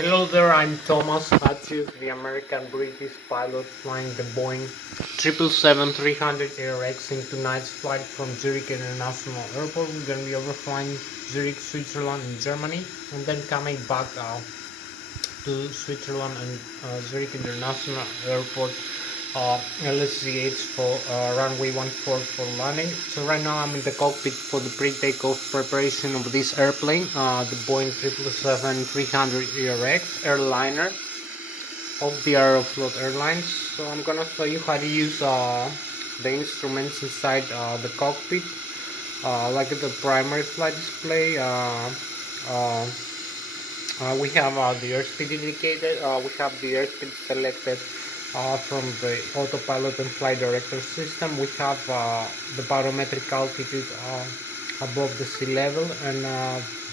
Hello there, I'm Thomas Hatsios, the American-British pilot flying the Boeing 777-300 ARX in tonight's flight from Zurich International Airport. We're going to be overflying Zurich, Switzerland and Germany, and then coming back to Switzerland and Zurich International Airport, Lszh for runway 14 for landing. So right now I'm in the cockpit for the pre-takeoff preparation of this airplane, the Boeing 777-300 ERX airliner of the Aeroflot Airlines. So I'm gonna show you how to use the instruments inside the cockpit, like the primary flight display. We have the airspeed indicator. We have the airspeed selected from the autopilot and flight director system. We have the barometric altitude above the sea level and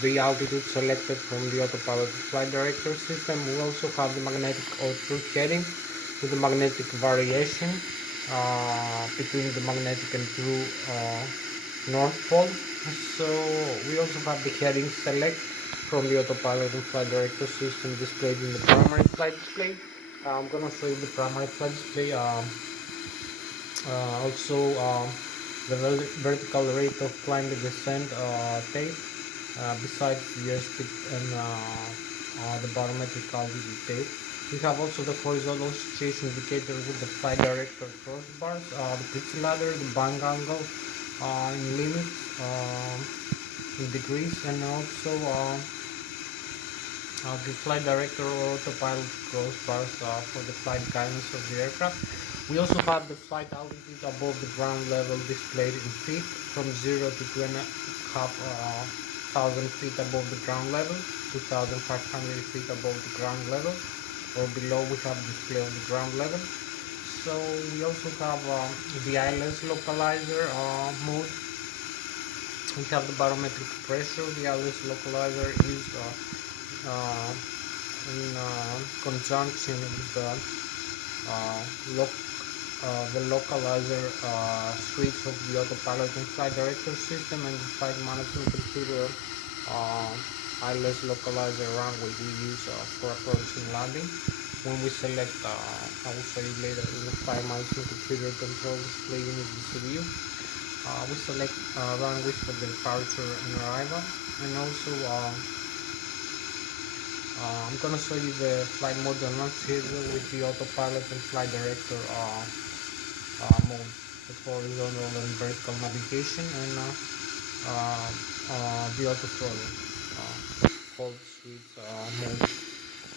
the altitude selected from the autopilot and flight director system. We also have the magnetic outlook heading with the magnetic variation between the magnetic and true North Pole. So we also have the heading select from the autopilot and flight director system displayed in the primary flight display. I'm gonna show you the primary flight display. Also the vertical rate of climb and descent tape, besides the airspeed and the barometric altitude tape. We have also the horizontal situation indicator with the flight director crossbars, the pitch ladder, the bank angle in limits, in degrees, and also the flight director or autopilot crossbars for the flight guidance of the aircraft. We also have the flight altitude above the ground level displayed in feet from 0 to 2,500 feet above the ground level, 2,500 feet above the ground level, or below we have display of the ground level. So we also have the Lszh localizer mode. We have the barometric pressure. The Lszh localizer used in conjunction with the localizer switch of the autopilot and flight director system and the flight management computer Lszh localizer runway we use for approach and landing. When we select, I will show you later in the flight management computer control display unit VCU, we select runway for the departure and arrival, and also I'm gonna show you the flight mode annunciator with the autopilot and flight director mode, the horizontal and vertical navigation, and the auto throttle hold switch mode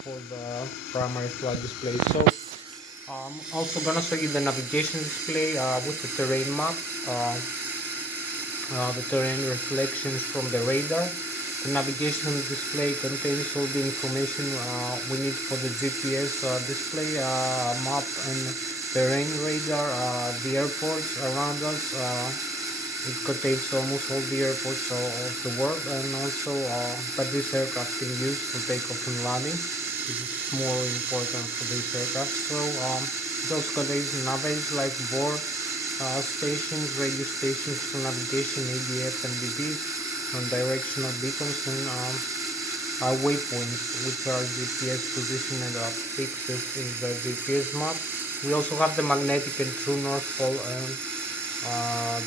for the primary flight display. So I'm also gonna show you the navigation display with the terrain map, the terrain reflections from the radar. The navigation display contains all the information we need for the GPS display, map and terrain radar, the airports around us. It contains almost all the airports of the world, and also that this aircraft can use for takeoff and landing. This is more important for this aircraft. So it also contains navies like board stations, radio stations for navigation, ADF and DB, and directional beacons, and waypoints, which are GPS positioned fixes in the GPS map. We also have the magnetic and true north pole and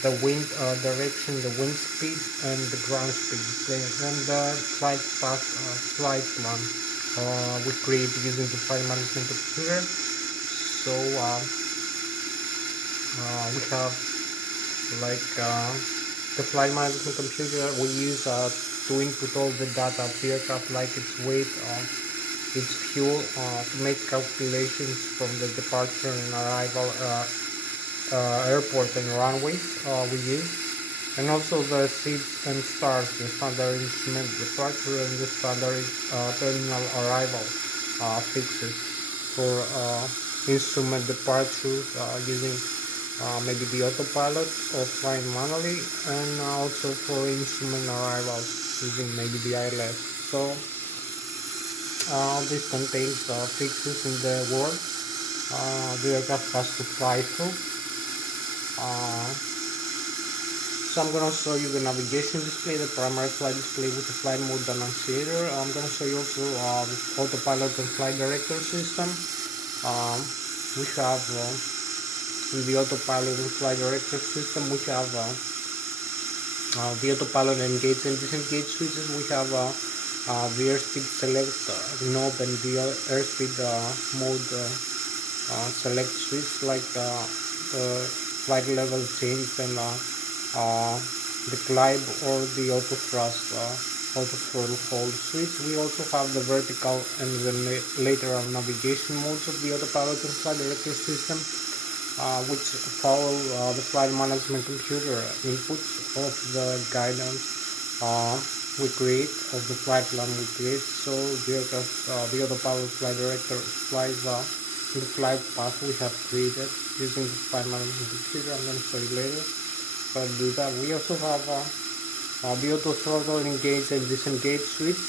the wind direction, the wind speed, and the ground speed display, and the flight path flight plan we create using the flight management computer. So we have like the flight management computer we use to input all the data of the aircraft, like its weight, its fuel, to make calculations from the departure and arrival airport and runways we use, and also the seats and stars, the standard instrument departure and the standard terminal arrival fixes for instrument departures using maybe the autopilot or flying manually, and also for instrument arrivals using maybe the Lszh. So this contains fixes in the world the aircraft has to fly through. So I'm gonna show you the navigation display, the primary flight display with the flight mode annunciator. I'm gonna show you also the autopilot and flight director system. We have in the autopilot and flight director system, we have the autopilot engage and disengage switches. We have the airspeed select knob and the airspeed mode select switch, like the flight level change and the climb or the auto thrust, auto throttle hold switch. We also have the vertical and the lateral navigation modes of the autopilot and flight director system, which follow the flight management computer inputs of the guidance we create, of the flight plan we create. So the autopilot flight director flies in the flight path we have created using the flight management computer. I'm going to show you later how to do that. We also have the auto throttle engage and disengage switch.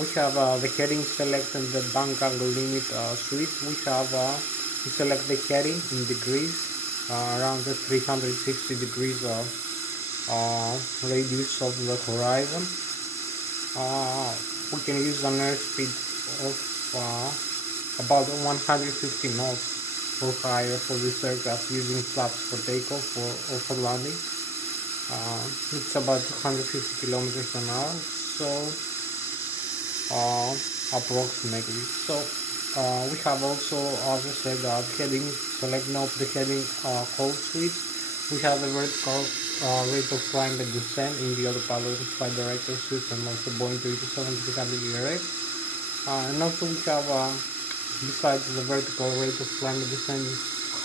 We have the heading select and the bank angle limit switch. We have we select the heading in degrees around the 360 degrees radius of the horizon. We can use an airspeed of about 150 knots or higher for this aircraft, using flaps for takeoff or for landing. It's about 250 kilometers an hour, so approximately. So we have also, as I said, heading select knob, the heading hold switch. We have the vertical rate of climb and descent in the autopilot flight director system of the Boeing 777-300ERX. And also we have, besides the vertical rate of climb and descent,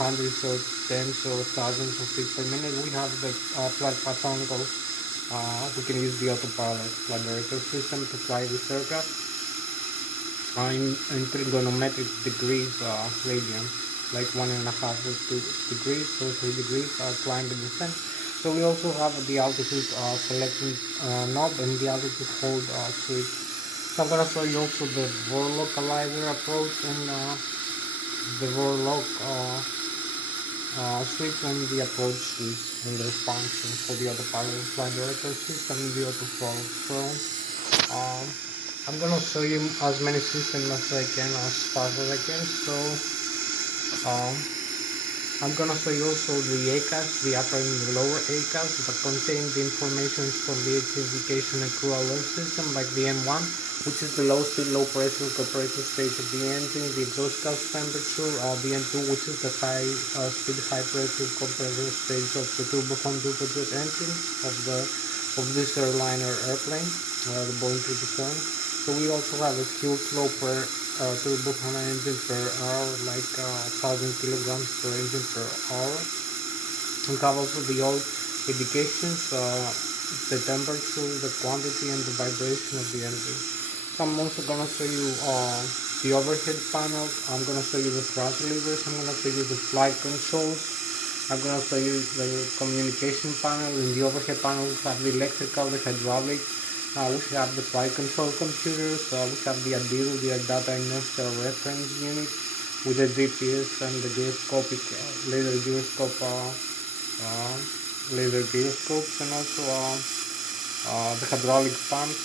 hundreds or tens or thousands of feet per minute, we have the flight path angles. We can use the autopilot flight director system to fly this aircraft in trigonometric degrees radians, like 1.5 or 2 degrees or 3 degrees climb and descent. So we also have the altitude selecting knob and the altitude hold switch. So I'm gonna show you also the VOR localizer approach and the VOR lock switch and the approach switch and their function for the autopilot flight director system and the auto throttle. So I'm gonna show you as many systems as I can, as fast as I can. So I'm gonna show you also the ACAS, the upper and the lower ACAS that contain the information for the certification and crew alert system, like the M1, which is the low speed, low pressure compressor stage of the engine, the exhaust gas temperature, the M2, which is the high speed, high pressure compressor stage of the turbofan turbojet engine of this airliner airplane, the Boeing 777. So we also have a fuel flow per turbofan engine per hour, like 1000 kilograms per engine per hour. We have also the oil indications, the temperature, the quantity, and the vibration of the engine. So I'm also gonna show you the overhead panel. I'm gonna show you the thrust levers. I'm gonna show you the flight controls. I'm gonna show you the communication panel. In the overhead panel, we have the electrical, the hydraulic. We have the flight control computers. We have the ADIRU, the data inertial reference unit, with the GPS and the gyroscopic laser gyroscopes, and also the hydraulic pumps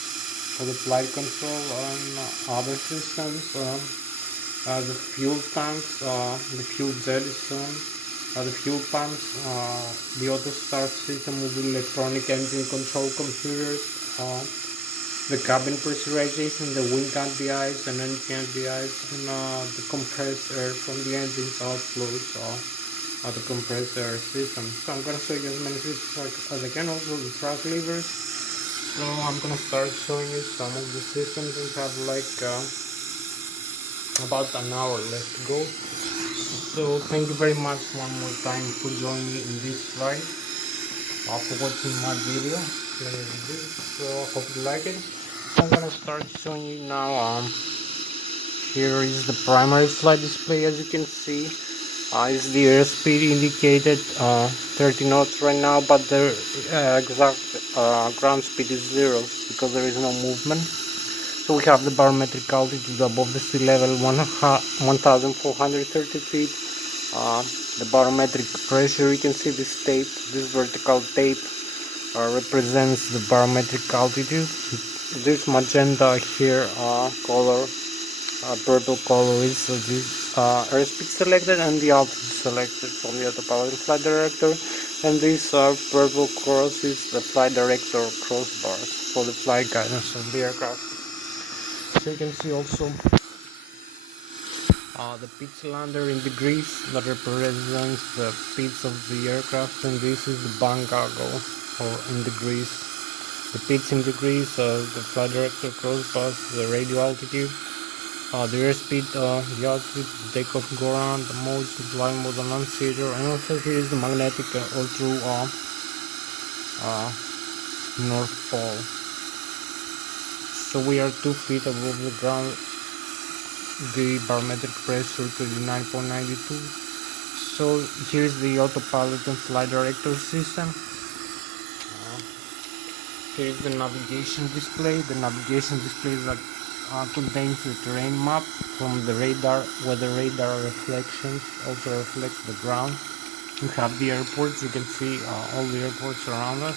for the flight control and other systems. The fuel tanks, the fuel jettison, the fuel pumps, the auto start system with the electronic engine control computers, the cabin pressurization, the wing anti-ice and anti-ice, and the compressed air from the engine's outflows, the compressed air system. So I'm going to show you as many systems as I can, also the thrust levers. So I'm going to start showing you some of the systems. We have like about an hour left to go. So thank you very much one more time for joining me in this flight, for watching my video. So I hope you like it. So I'm gonna start showing you now. Here is the primary flight display. As you can see, is the airspeed indicated 30 knots right now, but the exact ground speed is 0 because there is no movement. So we have the barometric altitude above the sea level 1430 feet, the barometric pressure. You can see this tape, this vertical tape represents the barometric altitude. This magenta here color, purple color is the airspeed selected and the altitude selected from the autopilot and flight director, and this purple cross is the flight director crossbars for the flight guidance of the aircraft. So you can see also the pitch cylinder in degrees that represents the pitch of the aircraft, and this is the bank angle or in degrees. The pitch in degrees, the flight director crossbars, the radio altitude, the airspeed, the altitude, the takeoff, go around, the modes, the flying mode, the annunciator, and also here is the magnetic or true North Pole. So we are 2 feet above the ground. The barometric pressure to the 9.92. So here's the autopilot and flight director system. Here's the navigation display. The navigation display that contains the terrain map from the radar, where the radar reflections also reflect the ground. We have the airports. You can see all the airports around us.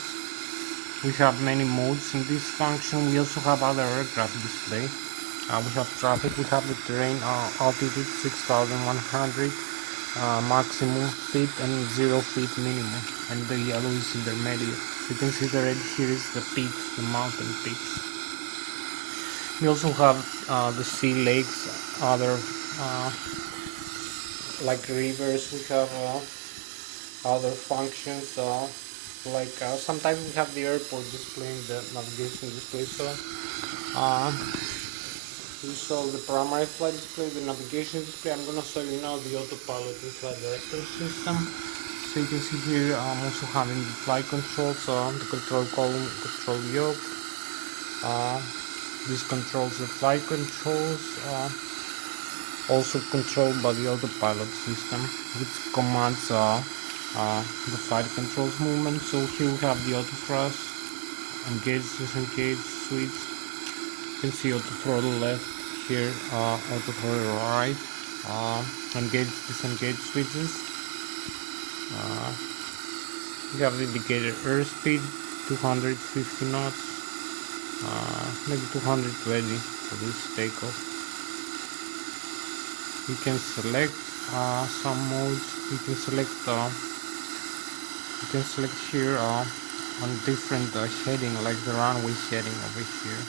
We have many modes in this function. We also have other aircraft display. We have traffic. We have the terrain altitude 6,100 maximum feet and 0 feet minimum, and the yellow is intermediate. You can see the red here is the peaks, the mountain peaks. We also have the sea, lakes, other like rivers. We have other functions like sometimes we have the airport displaying the navigation display. So you saw the primary flight display, the navigation display. I'm gonna show you now the autopilot and flight director system. So you can see here I'm also having the flight controls, the control column, control yoke. This controls the flight controls, also controlled by the autopilot system, which commands the flight controls movement. So here we have the auto thrust, engage, disengage switch. You can see auto throttle left here, auto throttle right, engage, disengage switches. We have the indicated airspeed 250 knots, maybe 220 for this takeoff. You can select some modes. You can select here on different heading, like the runway heading over here.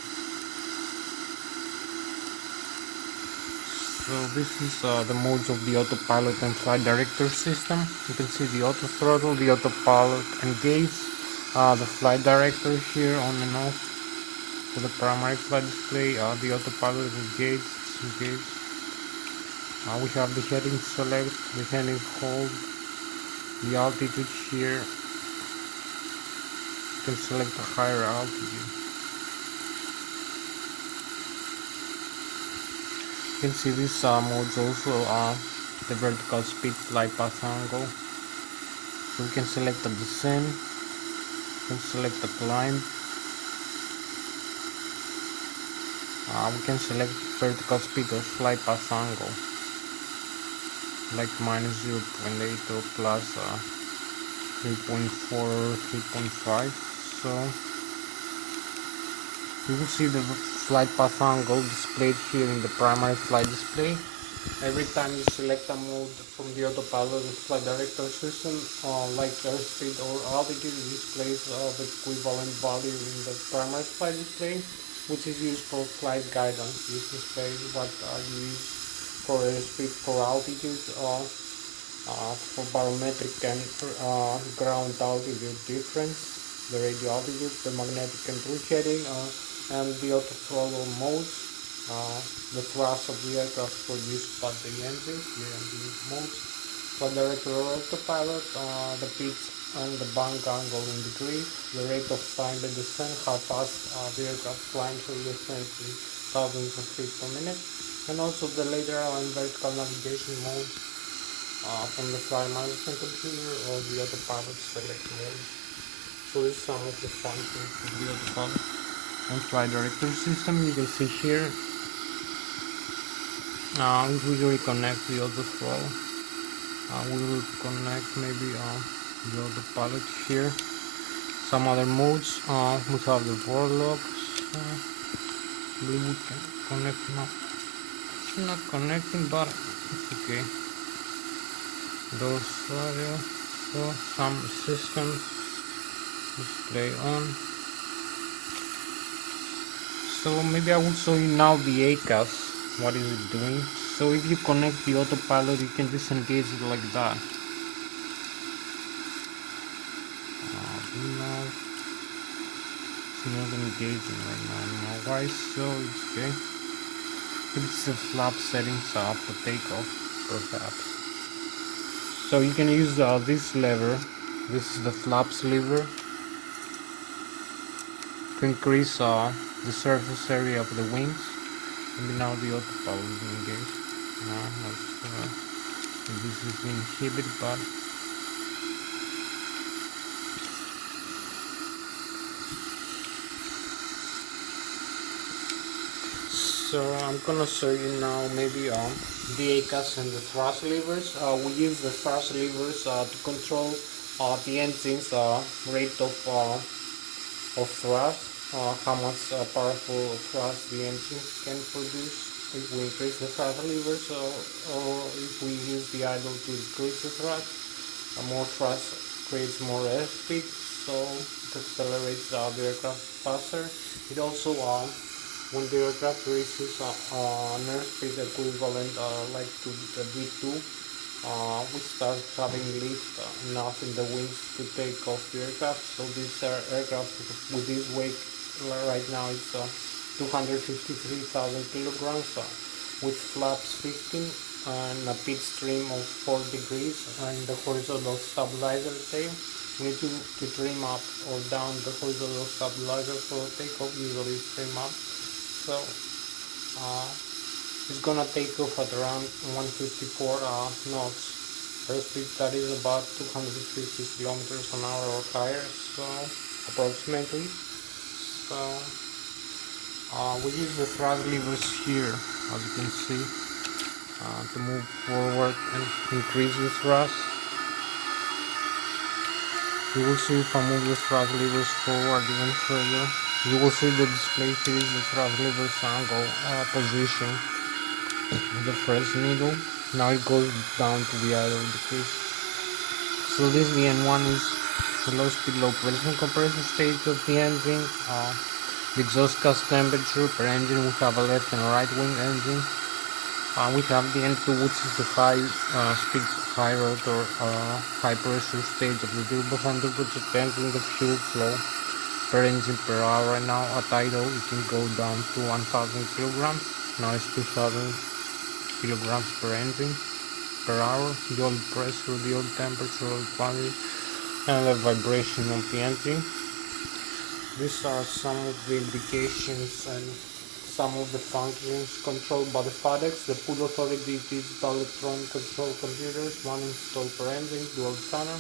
So this is the modes of the autopilot and flight director system. You can see the auto throttle, the autopilot engage, the flight director here on and off for the primary flight display, the autopilot engage, disengage. We have the heading select, the heading hold, the altitude here. You can select a higher altitude. You can see these modes also the vertical speed, flight path angle. So we can select a descent, we can select a climb, we can select vertical speed or flight path angle, like minus 0.8 or plus 3.4 or 3.5. So you will see the flight path angle displayed here in the primary flight display. Every time you select a mode from the autopilot and flight director system, like airspeed or altitude, it displays the equivalent value in the primary flight display, which is used for flight guidance. This displays what you use for airspeed, for altitude, for barometric and ground altitude difference, the radio altitude, the magnetic control heading, and the auto throttle modes, the thrust of the aircraft produced by the engines, the engine modes, flight director or autopilot, the pitch and the bank angle in degrees, the rate of time by descent, how fast the aircraft climbs or descends in thousands of feet per minute, and also the lateral and vertical navigation modes from the flight management computer or the autopilot select mode. So this is some of the functions of the autopilot and flight director system. You can see here we reconnect the auto throttle. We will connect maybe the autopilot here. Some other modes. We have the warlock. We can connect now. It's not connecting, but it's okay. Those audio. So some systems display on. So maybe I will show you now the ACAS. What is it doing? So if you connect the autopilot, you can disengage it like that. No, it's not engaging right now. Why so? It's okay. It's the flap settings for takeoff, perhaps. So you can use this lever. This is the flaps lever to increase the surface area of the wings. Maybe now the autopilot is engaged. This is inhibited, but so I'm gonna show you now maybe the ACAS and the thrust levers. We use the thrust levers to control the engine's rate of thrust, how much powerful thrust the engine can produce. If we increase the thrust levers, or if we use the idle to decrease the thrust, more thrust creates more airspeed, so it accelerates the aircraft faster. It also when the aircraft reaches an airspeed equivalent like to the V2, we start having lift enough in the wings to take off the aircraft. So this aircraft with this weight right now is 253,000 kilograms with flaps 15 and a pitch stream of 4 degrees and the horizontal stabilizer tail. We need to trim up or down the horizontal stabilizer for takeoff, usually trim up. So it's gonna take off at around 154 knots airspeed, that is about 250 kilometers an hour or higher, so approximately. So we use the thrust levers here, as you can see, to move forward and increase the thrust. You will see if I move the thrust levers forward even further, you will see the display here is the thrust levers angle position, the first needle. Now it goes down to the idle decrease. So this VN1 is the low speed, low pressure compression stage of the engine. The exhaust gas temperature per engine, we have a left and a right wing engine. We have the N2, which is the high speed, high rotor, high pressure stage of the turbofan temperature engine. The fuel flow per engine per hour right now at idle, it can go down to 1000 kilograms. Now it's 2000 kilograms per engine per hour. The oil pressure, the oil temperature, oil quantity, and the vibration of the engine. These are some of the indications and some of the functions controlled by the FADEX, the Pool Authority Digital Electronic Control Computers, one installed per engine, dual tuner,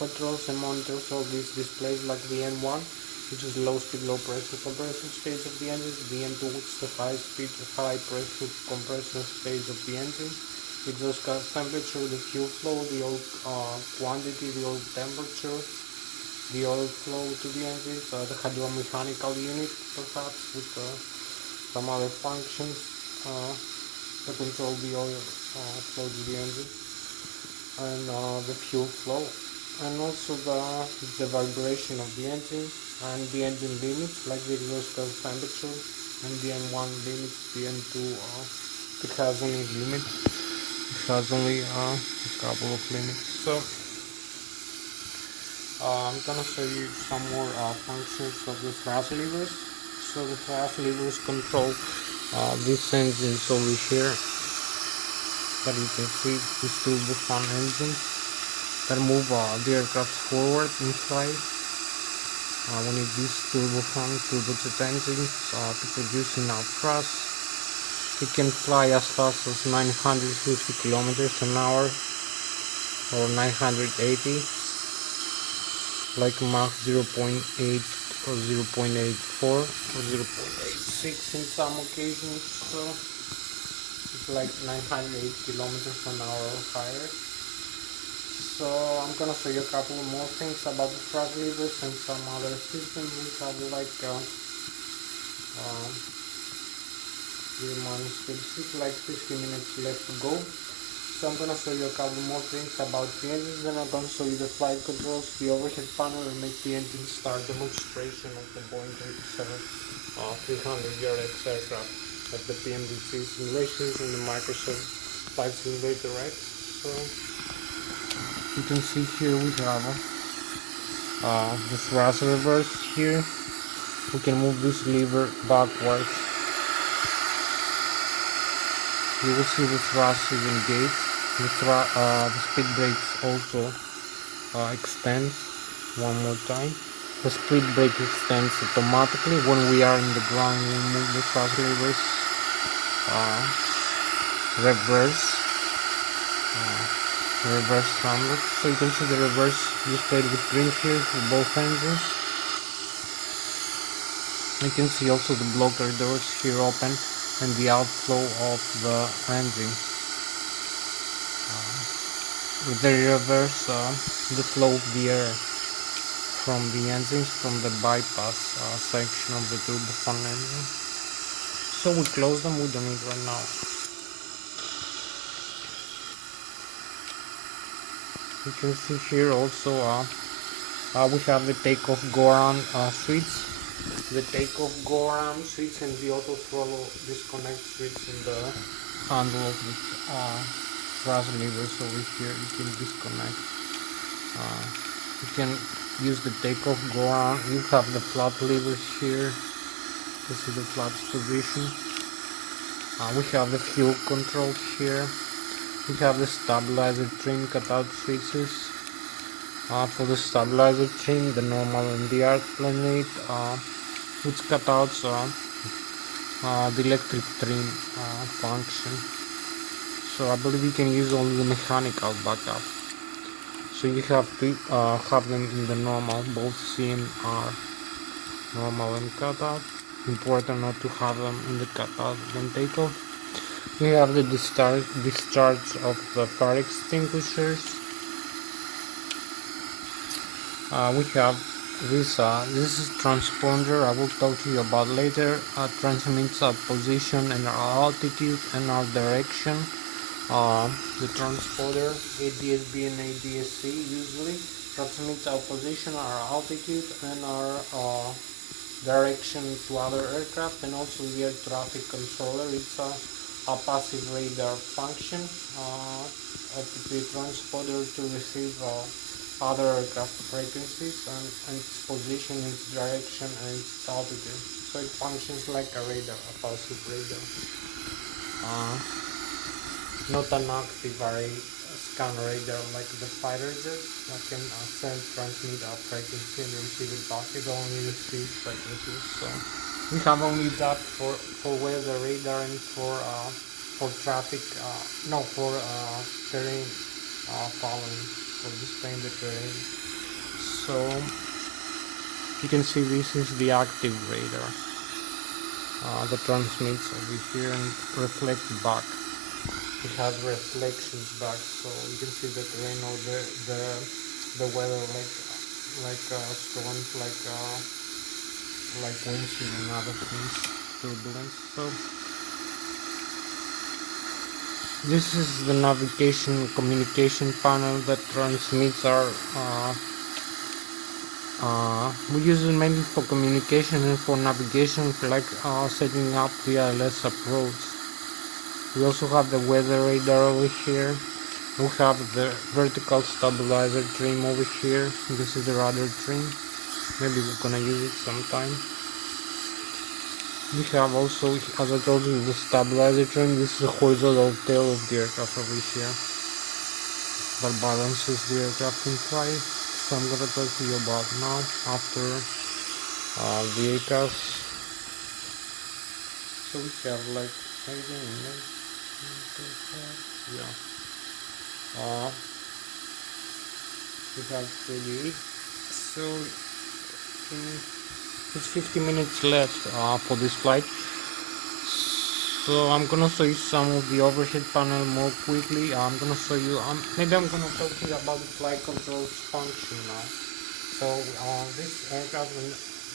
controls and monitors all these displays like the N1, which is the low speed, low pressure compression stage of the engine, the N2, which is the high speed, high pressure compression stage of the engine, the exhaust gas temperature, the fuel flow, the oil quantity, the oil temperature, the oil flow to the engine, the hydromechanical unit perhaps with some other functions to control the oil flow to the engine, and the fuel flow, and also the vibration of the engine and the engine limits like the exhaust gas temperature, and the N1 limits, the N2 it has only limit, it has only a couple of limits. So I'm gonna show you some more functions of the thrust levers. So the thrust levers control these engines over here that you can see, this turbofan engine that move the aircraft forward in flight. We need this turbofan, turbojet engines to produce enough thrust. It can fly as fast as 950 kilometers an hour or 980, like Mach 0.8 or 0.84 or 0.86 in some occasions, so it's like 908 kilometers an hour or higher. So I'm gonna show you a couple more things about the thrust levers and some other systems. We have like 50 minutes left to go. So I'm gonna show you a couple more things about the engines, then I'm gonna show you the flight controls, the overhead panel, and make the engine start demonstration of the Boeing 300 aircraft of the PMDC simulations and the Microsoft Flight Simulator X. So you can see here we have the thrust reverse here. We can move this lever backwards. You will see the thrust is engaged. The speed brakes also extends one more time. The speed brake extends automatically. When we are in the ground, we move the thrust levers reverse handle. So you can see the reverse displayed with green here for both engines. You can see also the blocker doors here open and the outflow of the engine. With the reverse, the flow of the air from the engines from the bypass section of the turbofan engine. So we close them, we don't need right now. You can see here also we have the takeoff go-around switch, the takeoff go-around switch and the auto throttle disconnect switch in the handle of the thrust levers over here. You can disconnect. You can use the takeoff go-around. You have the flat levers here. This is the flaps position. We have the fuel control here. We have the stabilizer trim cutout switches. For the stabilizer trim, the normal and the alternate, which cutouts the electric trim function. So I believe you can use only the mechanical backup. So you have to have them in the normal, both C and R, normal and cutout. Important not to have them in the cutout when takeoff. We have the discharge of the fire extinguishers. We have this is transponder. I will talk to you about later. Transmits our position and our altitude and our direction. The transponder, ADS-B and ADS-C, usually transmits our position, our altitude, and our direction to other aircraft, and also the air traffic controller. It's a passive radar function of the transponder to receive other aircraft frequencies and its position, its direction, and its altitude. So it functions like a radar, a passive radar. Not an active scan radar like the fighter jets that can send, transmit a frequency and receive it back. It only receives frequencies. So we have only that for weather radar and for traffic, for terrain following, for displaying the terrain. So you can see this is the active radar that transmits over here and reflects back. It has reflections back, so you can see the terrain or the weather, like storms, like windshield and other things, turbulence. So this is the navigation communication panel that transmits our. We use it mainly for communication and for navigation, like setting up the ILS approach. We also have the weather radar over here. We have the vertical stabilizer trim over here. This is the rudder trim. Maybe we're gonna use it sometime. We have also, as I told you, the stabilizer trim. This is the horizontal tail of the aircraft over here that balances the aircraft in flight. So I'm gonna talk to you about now after the ACAS. So we have like we have 38. So it's 50 minutes left for this flight. So I'm gonna show you some of the overhead panel more quickly. I'm gonna show you, maybe I'm gonna talk to you about the flight controls function now. So this aircraft,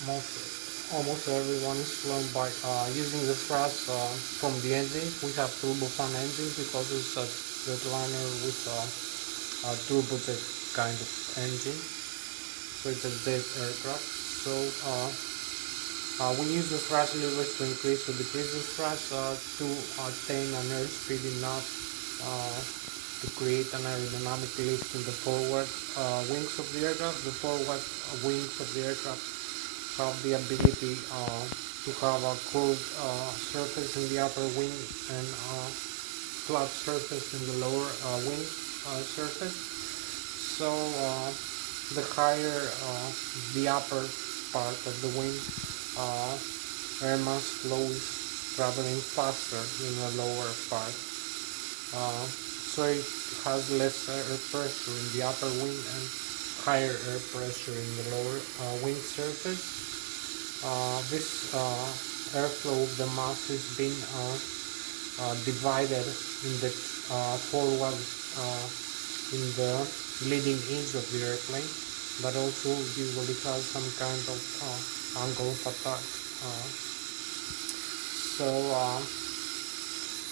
almost everyone is flown by using the thrust from the engine. We have turbofan engine because it's a jetliner with a turbojet kind of engine. So it's a jet aircraft. So we use the thrust levers to increase or decrease the thrust to attain an airspeed enough to create an aerodynamic lift in the forward wings of the aircraft. The forward wings of the aircraft have the ability to have a curved surface in the upper wing and flat surface in the lower wing surface. So the higher the upper part of the wing, air mass flow is traveling faster in the lower part. So it has less air pressure in the upper wing and higher air pressure in the lower wing surface. This airflow of the mass is being divided in the forward in the leading edge of the airplane, but also usually has some kind of angle of attack. So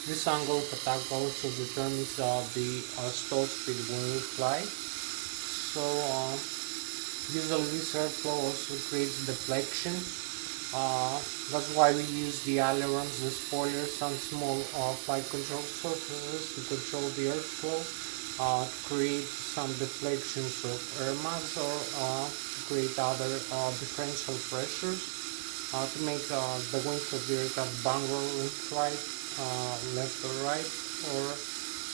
this angle of attack also determines the stall speed when we fly. So usually this airflow also creates deflection. That's why we use the ailerons, the spoilers, and small flight control surfaces to control the airflow, to create some deflections of air mass or to create other differential pressures, to make the wings of the aircraft bang roll in flight, left or right, or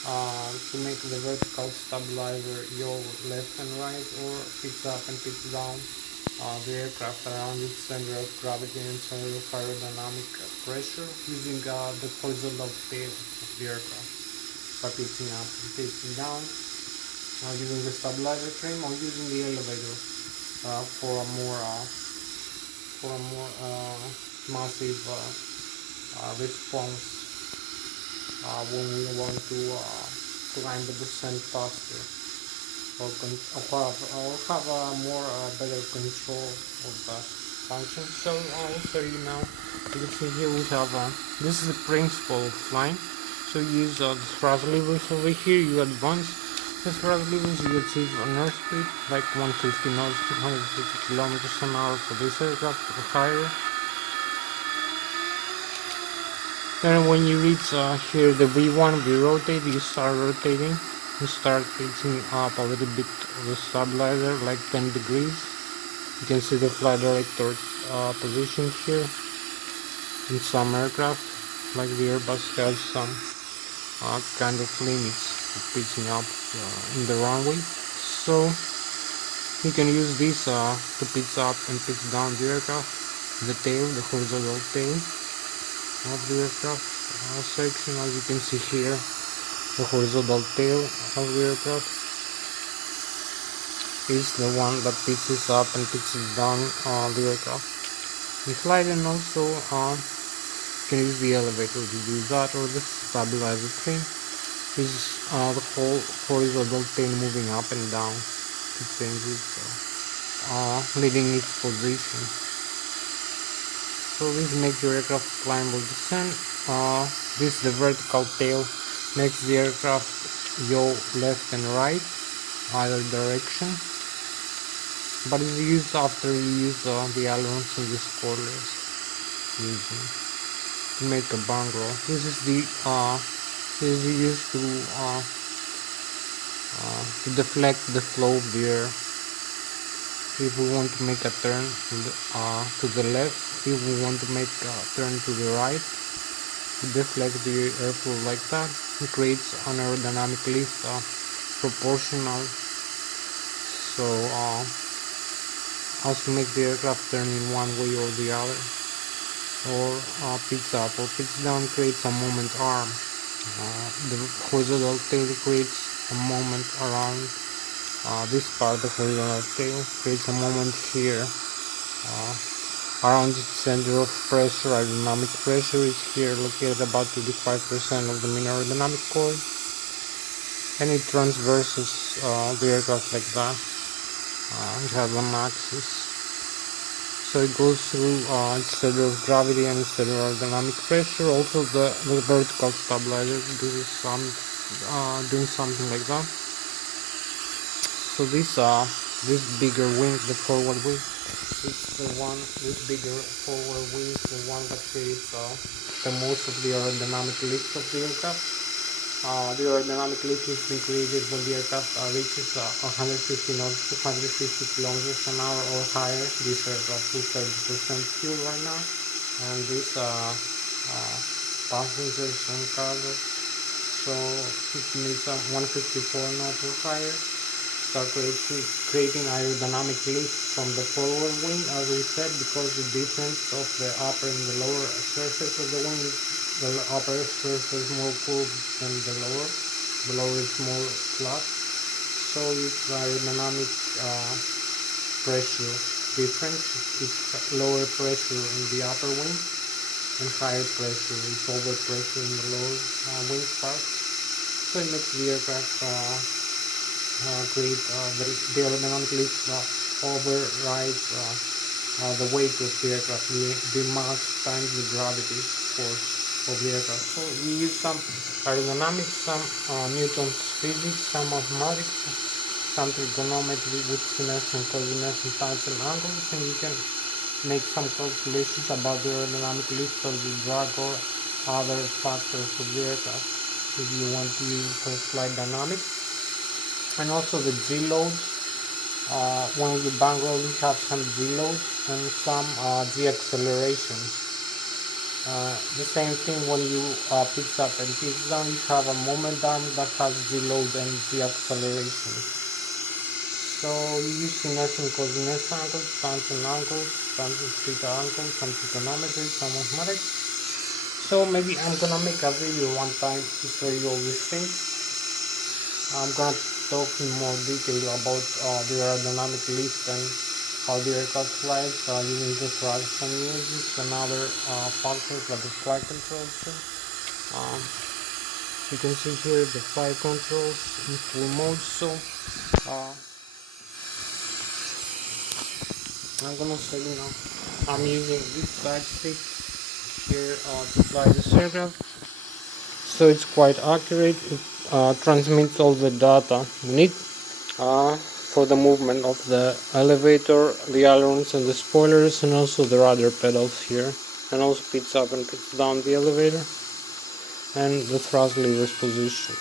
to make the vertical stabilizer yaw left and right, or pitch up and pitch down the aircraft around its center of gravity and center of aerodynamic pressure using the horizontal tail of the aircraft by pitching up and pitching down, using the stabilizer trim or using the elevator for a more massive response when we want to climb the descent faster or have a more better control of the function. So I'll show you now. You can see here we have this is the principle of flying. So you use the thrust levers over here. You advance the thrust levers, you achieve an airspeed like 150 knots, 250 kilometers an hour for this aircraft or higher. Then when you reach here the V1, we rotate, you start rotating, you start pitching up a little bit of the stabilizer, like 10 degrees. You can see the flight director position here. In some aircraft, like the Airbus, has some kind of limits to pitching up in the runway. So you can use this to pitch up and pitch down the aircraft, the tail, the horizontal tail of the aircraft section. As you can see here, the horizontal tail of the aircraft is the one that pitches up and pitches down the aircraft in flight. And also you can use the elevator to do that, or the stabilizer trim is the whole horizontal tail moving up and down to change its leading its position. So this makes your aircraft climb or descend. This the vertical tail makes the aircraft yaw left and right, either direction. But it's used after you use the ailerons and the spoilers to make a bang roll. This is used to deflect the flow of the air. If we want to make a turn to the left, if we want to make a turn to the right, to deflect the airflow like that, it creates an aerodynamic lift proportional. So as to make the aircraft turn in one way or the other, or pitch up or pitch down creates a moment arm. The horizontal tail creates a moment around this part. The horizontal tail creates a moment here Around its center of pressure, aerodynamic pressure is here located about 25% of the main aerodynamic core, and it transverses the aircraft like that. It has one axis, so it goes through its center of gravity and its center of aerodynamic pressure. Also, the vertical stabilizer doing something like that. So this bigger wing, the forward wing, this bigger forward wing is the one that creates the most of the aerodynamic lift of the aircraft. The aerodynamic lift has been created when the aircraft reaches 150 knots, 250 kilometers an hour or higher. This aircraft is 30% fuel right now, and this passengers and cargo. So it means 154 knots or higher. Start creating aerodynamic lift from the forward wing, as we said, because the difference of the upper and the lower surface of the wing is the upper surface is more curved than the lower. The lower is more flat. So it's aerodynamic pressure difference. It's lower pressure in the upper wing and higher pressure. It's over pressure in the lower wing part. So it makes the aircraft create the aerodynamic lift overrides the weight of the aircraft, the mass times the gravity force of the aircraft. So we use some aerodynamics, some Newton's physics, some mathematics, some trigonometry with sinus and cosines and tans and angles, and you can make some calculations about the aerodynamic lift of the drag or other factors of the aircraft if you want to use for flight dynamics. And also the G loads. When you bang roll, you have some G loads and some G accelerations. The same thing when you pitch up and pitch down, you have a moment arm that has G loads and G accelerations. So you use sinus and cosines angles, tans and angles, tans and theta angles, some trigonometry, some mathematics. So maybe I'm gonna make a video one time to show you all these things. I'm gonna talk in more detail about the aerodynamic lift and how the aircraft flies using the thrust and uses and other functions like the flight controls. You can see here the flight controls in full mode. So I'm gonna show you now. I'm using this side stick here to fly this aircraft. So it's quite accurate. It transmits all the data we need for the movement of the elevator, the ailerons and the spoilers, and also the rudder pedals here, and also picks up and picks down the elevator and the thrust levers position.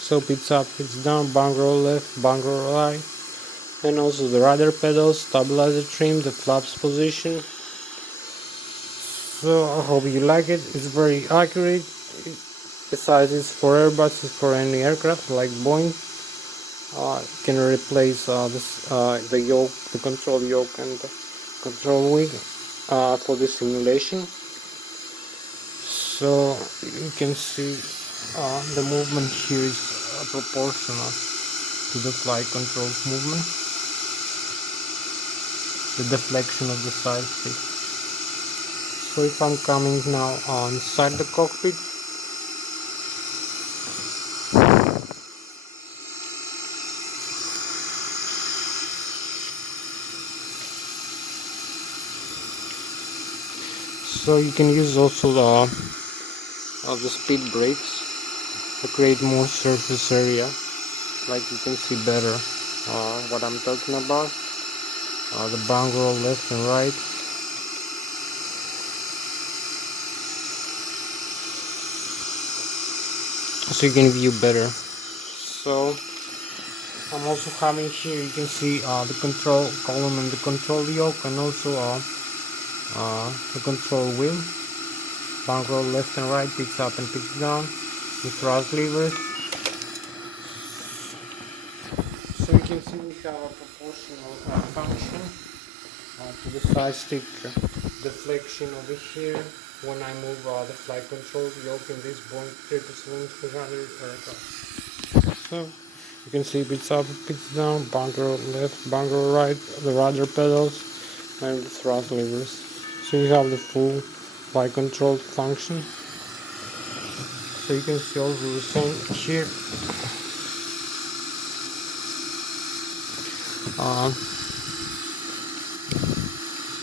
So picks up, picks down, bang roll left, bang roll right, and also the rudder pedals, stabilizer trim, the flaps position. So I hope you like it. It's very accurate. Besides, it's for Airbus, it's for any aircraft like Boeing. Can replace the yoke, the control yoke and the control wing for the simulation. So you can see the movement here is proportional to the flight control movement, the deflection of the side stick. So if I'm coming now inside the cockpit, so you can use also the speed brakes to create more surface area, like you can see better what I'm talking about. The bang roll left and right. So you can view better. So I'm also having here, you can see the control column and the control yoke, and also the control wheel. Bang roll left and right, picks up and picks down, the thrust levers. So you can see we have a proportional function to the side stick deflection over here when I move the flight control yoke in this Boeing 777-300 aircraft. So You can see pits up, pits down, bunker left, bunker right, the rudder pedals, and the thrust levers. So you have the full flight control function. So you can see also the same here.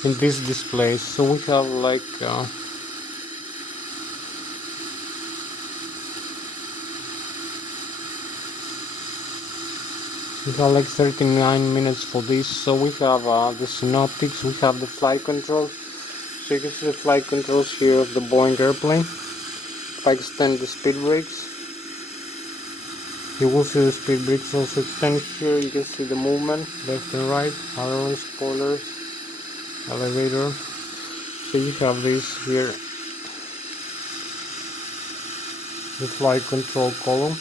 In this display, so we have like we have like 39 minutes for this. So we have the synoptics, we have the flight control. So you can see the flight controls here of the Boeing airplane. If I extend the speed brakes, you will see the speed brakes also extend here. You can see the movement left and right, aileron, spoilers, elevator. So you have this here, the flight control column,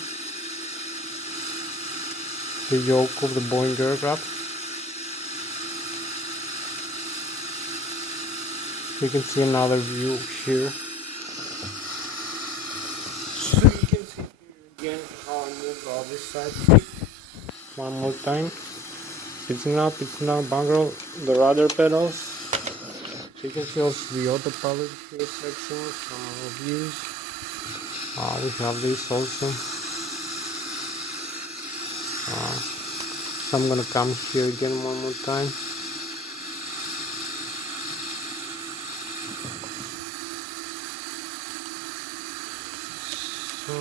the yoke of the Boeing aircraft. You can see another view here. So you can see here again how I move this side. One more time. It's not bunker, the rudder pedals. So you can see also the autopilot here section, some views. We have this also. So I'm gonna come here again one more time. So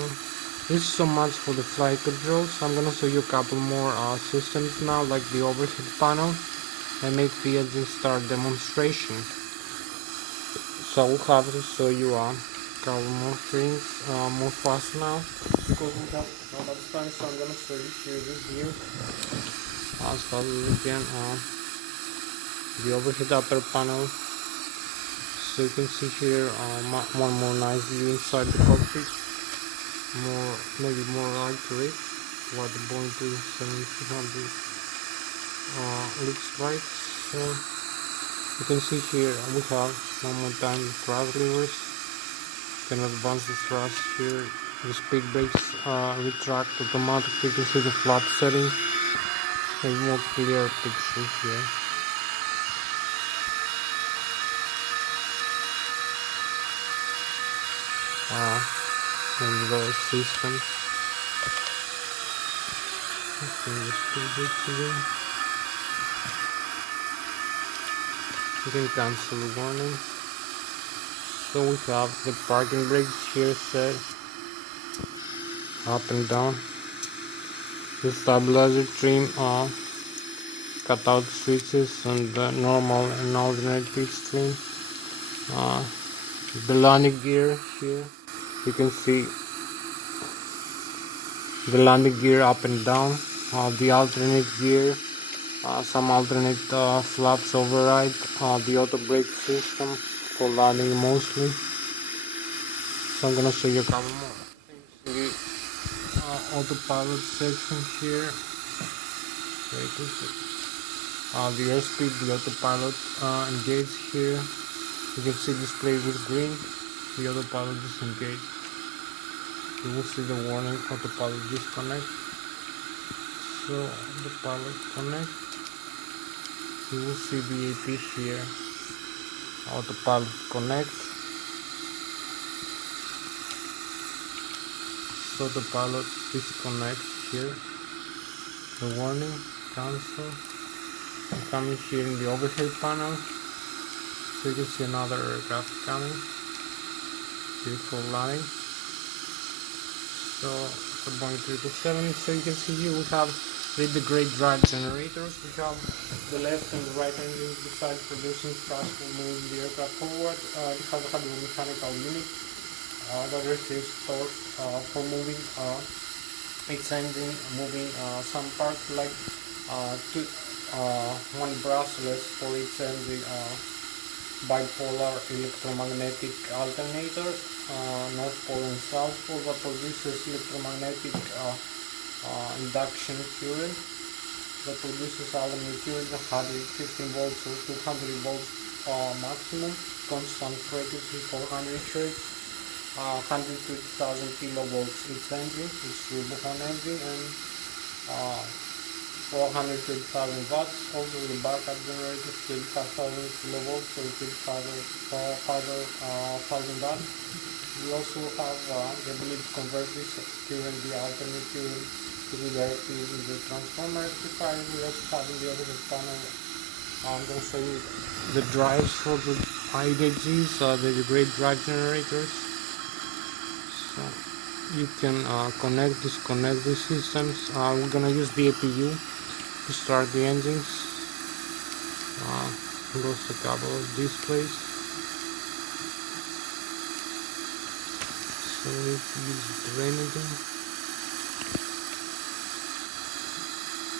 this is so much for the flight controls. I'm gonna show you a couple more systems now, like the overhead panel and make the engine start demonstration. So we'll have to show you a couple more things more fast now because we have not much time. So I'm gonna show you here this view. I'll start again the overhead upper panel. So you can see here one more nice view inside the cockpit. Maybe more accurate what the Boeing 777 looks like. So you can see here we have one more time the thrust levers. You can advance the thrust here. The speed brakes retract automatically. You can see the flap setting. A more clear picture here. And the system. You can cancel the warning. So we have the parking brakes here set up and down. The stabilizer trim cutout switches and the normal and alternate pitch trim. The landing gear here. You can see the landing gear up and down. The alternate gear. Some alternate flaps override, the auto brake system for landing mostly. So I'm gonna show you a couple more things. The autopilot section here. The airspeed, the autopilot engaged here. You can see display with green. The autopilot is engaged. You will see the warning autopilot disconnect. So autopilot connect. You will see the AP here. Autopilot connect. So the pilot disconnect here. The warning cancel. I'm coming here in the overhead panel. So you can see another aircraft coming. Beautiful line. So it's a Boeing 777. So you can see here we have the great drive generators. We have the left and the right engines besides producing thrust for moving the aircraft forward. It has a hydromechanical unit that receives torque for moving its engine, moving some parts like one brushless for its engine bipolar electromagnetic alternator, North Pole and South Pole, that produces electromagnetic induction current that produces alternate current 115 volts or 200 volts maximum, constant frequency 400 Hz, 120,000 kilovolts its engine, its turbofan engine, and uh, 430,000 watts. Also the backup generator 35,000 kilovolts, so 4,000 watts. We also have the ability to convert this current, the alternate current, to be directly using the transformer rectifier. We also have in the overhead panel also the drives for the IDGs, the great drive generators. So you can connect, disconnect the systems. We're gonna use the APU to start the engines. Goes a couple of displays. So we need to use the drain again.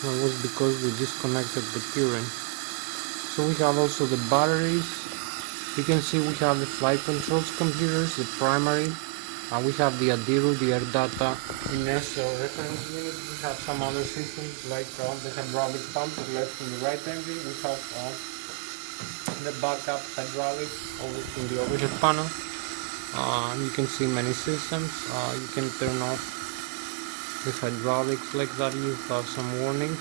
That was because we disconnected the current. So we have also the batteries. You can see we have the flight controls computers, the primary. We have the Adiru, the air data inertial reference unit. We have some other systems like the hydraulic pump, the left and the right engine. We have the backup hydraulics over in the overhead panel. You can see many systems. You can turn off the hydraulics like that. You have some warnings.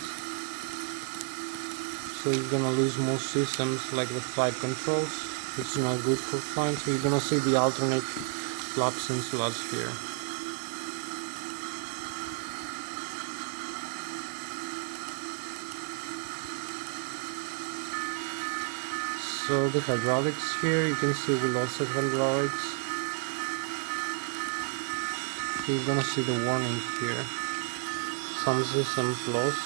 So you're gonna lose most systems like the flight controls. It's not good for flying. So you're gonna see the alternate flaps and slots here. So the hydraulics here, you can see we lost the hydraulics. So you're gonna see the warning here. Some systems lost.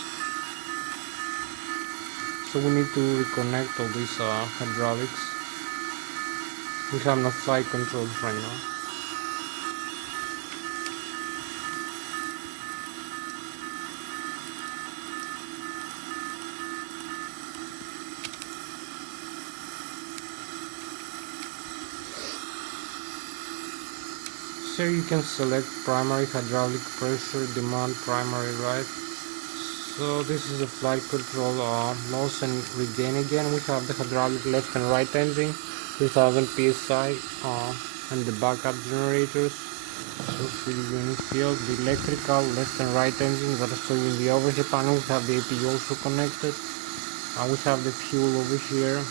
So we need to reconnect all these hydraulics. We have no flight controls right now. So you can select primary hydraulic pressure, demand primary, right? So this is a flight control loss and regain again. We have the hydraulic left and right engine, 2000 psi, and the backup generators. So field unit field, the electrical left and right engine that are showing in the overhead panel. We have the APU also connected. We have the fuel over here,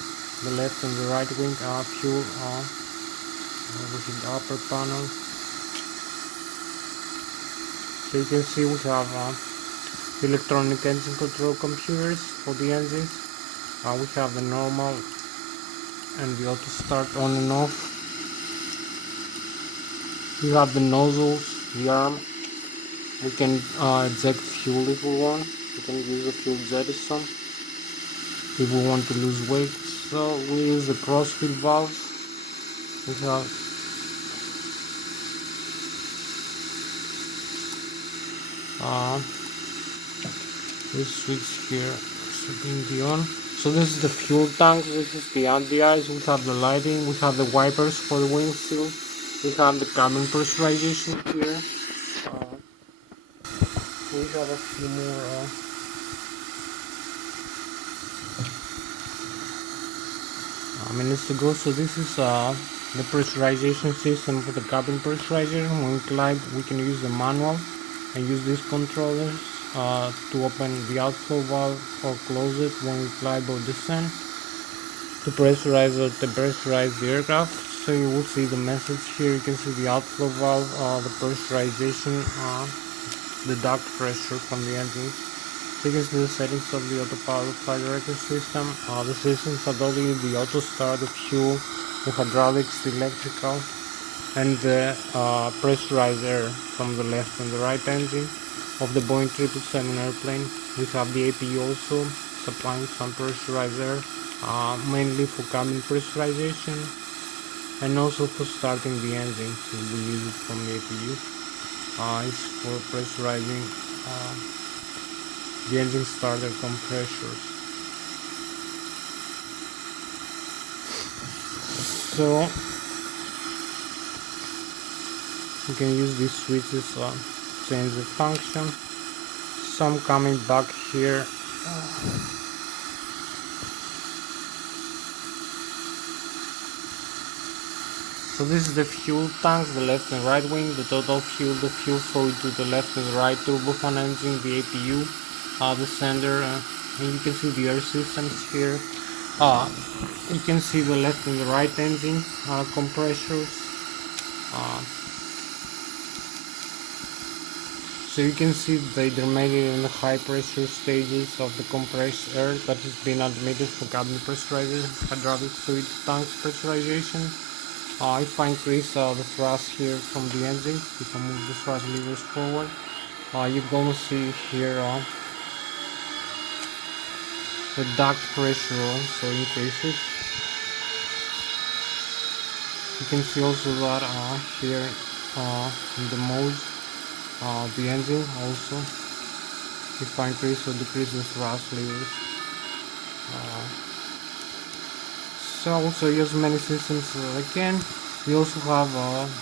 the left and the right wing fuel over the upper panel. So you can see we have electronic engine control computers for the engines. We have the normal and the auto start on and off. We have the nozzles, the arm. We can eject fuel if we want. We can use a fuel jettison if we want to lose weight. So we use the crossfield valves. We have this switch here setting the on. So this is the fuel tank, this is the anti-ice, we have the lighting, we have the wipers for the windshield, we have the cabin pressurization here. We have a few more minutes to go. So this is the pressurization system for the cabin pressurization. When we glide, we can use the manual and use these controllers to open the outflow valve or close it when we glide or descend, to pressurize or depressurize the aircraft. So you will see the message here. You can see the outflow valve, the pressurization, the duct pressure from the engine. So you can see the settings of the autopilot flight director system. The systems are only the auto start, the fuel, the hydraulics, the electrical, and the pressurized air from the left and the right engine of the Boeing 777 airplane. We have the APU also supplying some pressurized air, mainly for cabin pressurization and also for starting the engine. So we use it from the APU. It's for pressurizing the engine starter compressors. So you can use these switches to change the function. Some coming back here. So this is the fuel tanks, the left and right wing, the total fuel, the fuel flow to the left and right turbofan engine, the APU, the sender, and you can see the air systems here. You can see the left and the right engine compressors. Uh, so you can see the intermediate and the high pressure stages of the compressed air that is being admitted for cabin pressurization, hydraulic fluid tanks pressurization. If I increase the thrust here from the engine, if I move the thrust levers forward, you're gonna see here the duct pressure also increases. You can see also that here in the mode, the engine also, if I increase or decrease the thrust levers. So I also use many systems again. We also have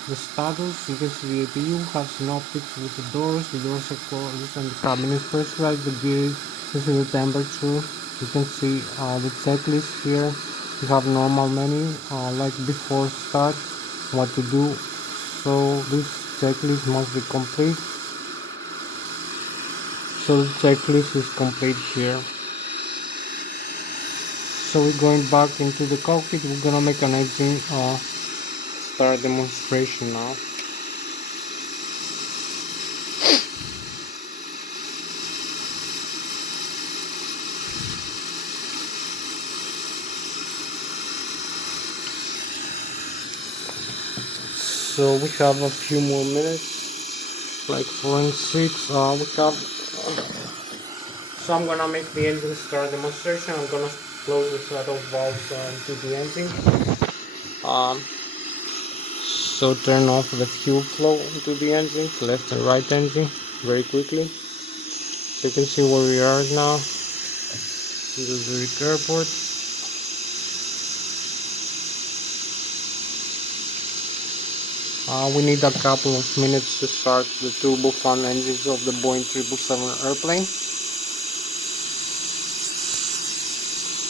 the status. You can see the APU has synoptics with the doors are closed and the cabin is pressurized, the gear is the temperature. You can see the checklist here. You have normal menu like before start, what to do. So this checklist must be complete. So the checklist is complete here. So we're going back into the cockpit. We're gonna make an engine start demonstration now. So we have a few more minutes, like 4 and 6. We have. So I'm gonna make the engine start demonstration. I'm gonna close the throttle valves into the engine. So turn off the fuel flow into the engine, left and right engine, very quickly. So you can see where we are now. This is the repair port. We need a couple of minutes to start the turbofan engines of the Boeing 777 airplane.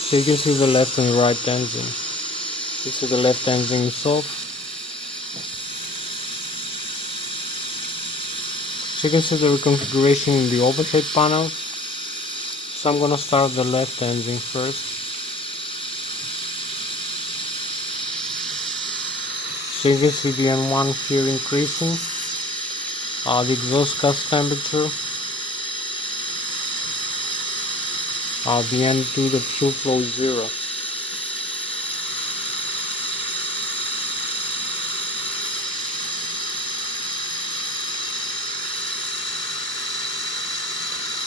So you can see the left and right engine. This is the left engine is off. So you can see the reconfiguration in the overhead panel. So I'm gonna start the left engine first. So you can see the N1 here increasing, the exhaust gas temperature, the N2, the fuel flow is 0.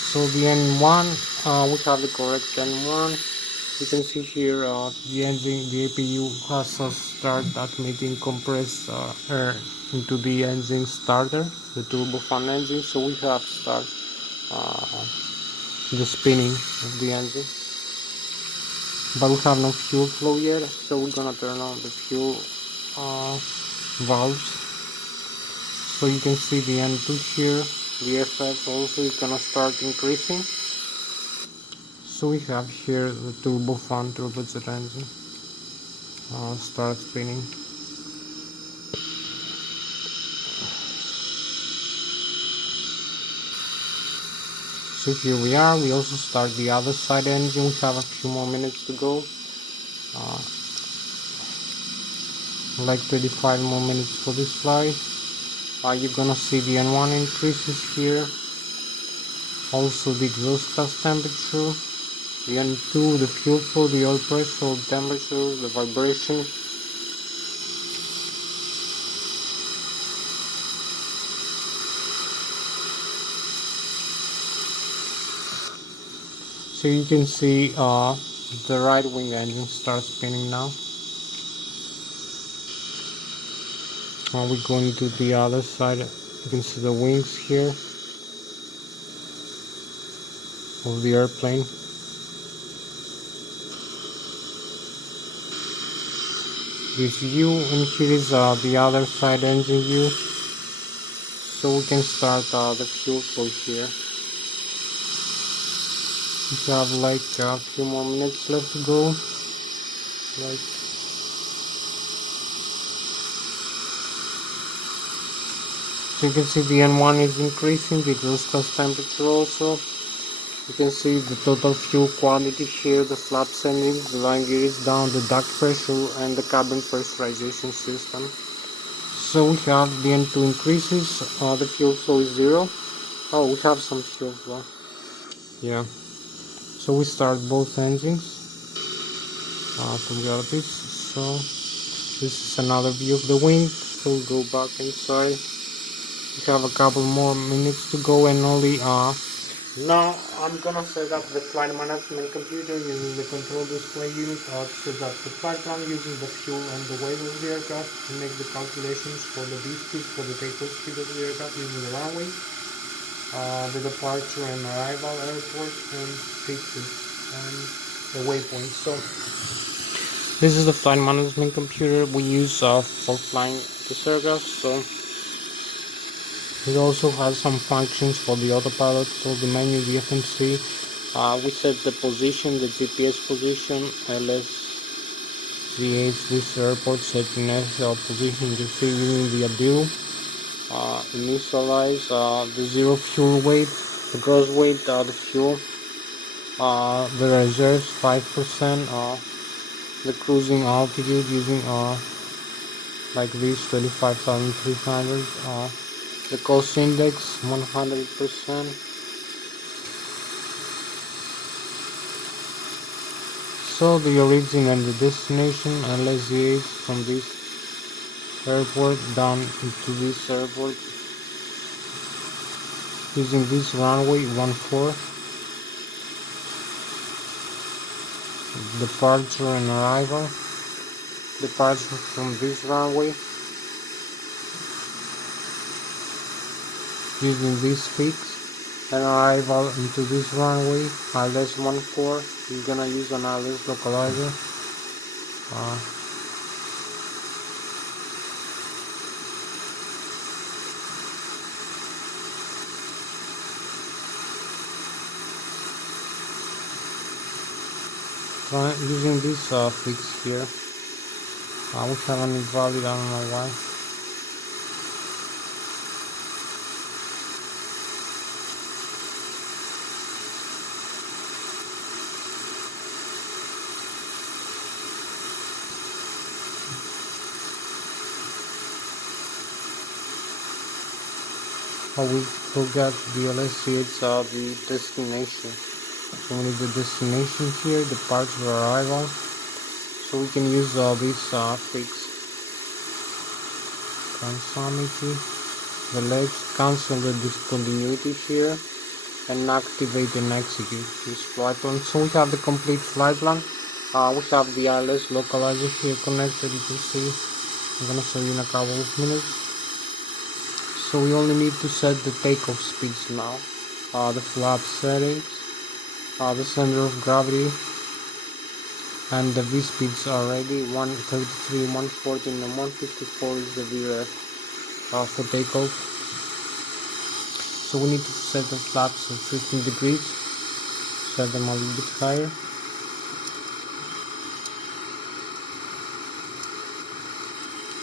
So the N1, we have the correct N1. You can see here the engine, the APU has a start admitting compressed air into the engine starter, the turbofan engine. So we have start the spinning of the engine, but we have no fuel flow yet. So we're gonna turn on the fuel valves. So you can see the N2 here, the FS also is gonna start increasing. So we have here the turbofan turbojet engine start spinning. So here we are. We also start the other side engine. We have a few more minutes to go, like 35 more minutes for this flight. You're gonna see the N1 increases here, also the exhaust gas temperature, the N2, the fuel flow, the oil pressure, the temperature, the vibration. So you can see the right wing engine starts spinning now. We're going to the other side. You can see the wings here of the airplane. This view, and here is the other side engine view. So we can start the fuel flow here. We have like a few more minutes left to go. Like So you can see the N1 is increasing, the exhaust gas temperature also. You can see the total fuel quantity here, the flap settings, the line gear is down, the duct pressure and the cabin pressurization system. So we have the N2 increases, the fuel flow is 0. Oh, we have some fuel flow. Yeah. So we start both engines to get this. So this is another view of the wing. So we'll go back inside. We have a couple more minutes to go, and only now I'm gonna set up the flight management computer using the control display unit to set up the flight plan using the fuel and the weight of the aircraft to make the calculations for the V-speed, for the takeoff speed of the aircraft using the runway, the departure and arrival airport, and fixes and the waypoint. So this is the flight management computer we use for flying this aircraft. So it also has some functions for the autopilot, for the menu, the FMC. We set the position, the GPS position, LSVH, this airport setting SL position, you see using the ADIRU. Initialize the zero fuel weight, the gross weight, the fuel, the reserves 5%, the cruising altitude using like this 25,300, the cost index 100%. So the origin and the destination, and Lszh from this airport down into this airport using this runway 14. Departure and arrival. Departure from this runway using this fix, and arrival into this runway ILS-14. You're gonna use an ILS localizer. Using this fix here, we have an invalid, I don't know why. We forgot the Lszh, the destination. So we need the destination here, departure, arrival. So we can use this fix. Conformity. The legs, cancel the discontinuity here, and activate and execute this flight plan. So we have the complete flight plan. We have the ILS localizer here connected. You can see. I'm gonna show you in a couple of minutes. So we only need to set the takeoff speeds now, the flap settings, the center of gravity, and the V speeds are ready. 133, 114, and 154 is the VREF for takeoff. So we need to set the flaps at 15 degrees, set them a little bit higher.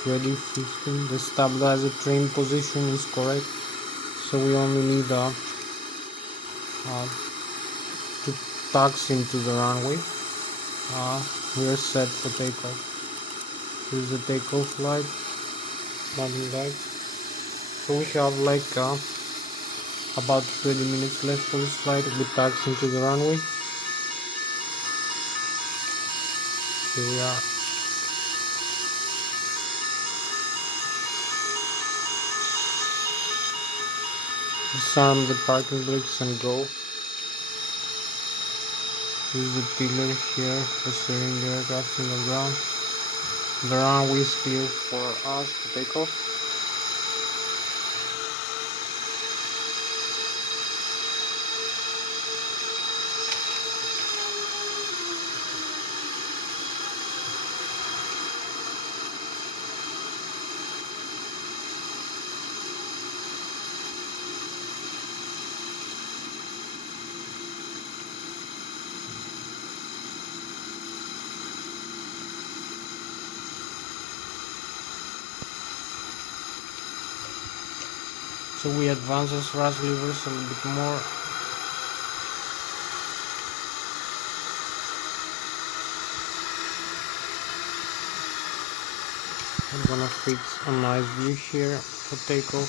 Ready 15. The stabilizer trim position is correct, so we only need to taxi into the runway. We are set for takeoff. This is the takeoff light, landing light. So we have like about 30 minutes left for this flight. We taxi into the runway. Here we are. Disarm the parking brakes and go. Use the tiller here for steering the aircraft in the ground. The runway is clear for us to take off. So we advance the thrust levers a little bit more. I'm gonna fix a nice view here for takeoff.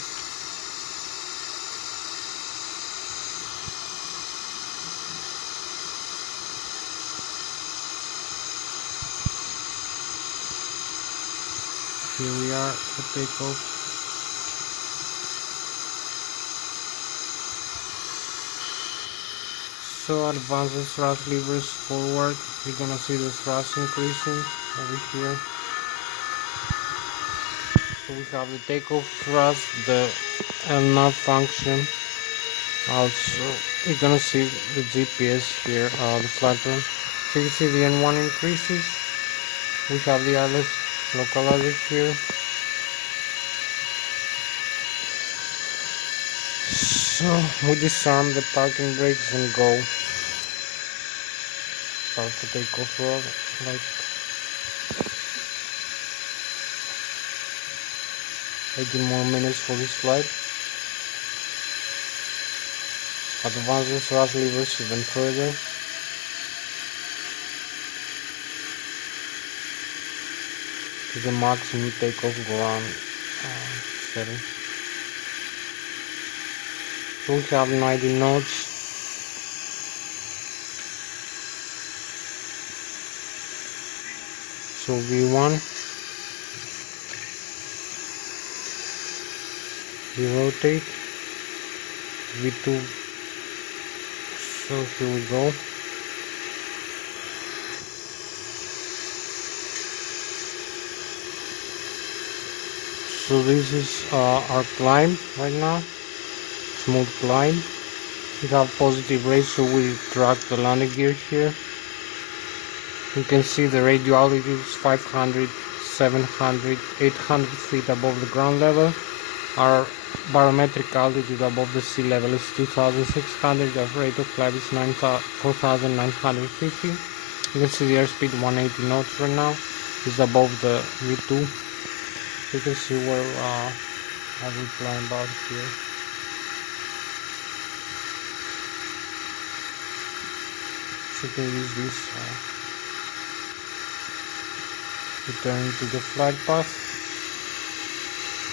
Here we are for takeoff. So advance the thrust levers forward. You're gonna see the thrust increasing over here. So we have the takeoff thrust, the nav function. Also, you're gonna see the GPS here, the flight plan. So you see the N1 increases. We have the Lszh localizer here. So we disarm the parking brakes and go. Start for takeoff roll, like 18 more minutes for this flight. Advance the thrust levers even further. To the maximum takeoff ground setting. So we have 90 knots. So V1, we rotate, V2, so here we go. So this is our climb right now, smooth climb. We have positive raise, so we drag the landing gear here. You can see the radio altitude is 500, 700, 800 feet above the ground level. Our barometric altitude above the sea level is 2600. The rate of flight is 4950. You can see the airspeed 180 knots right now. Is above the V2. You can see where I will climb about here. So you can use this return to the flight path.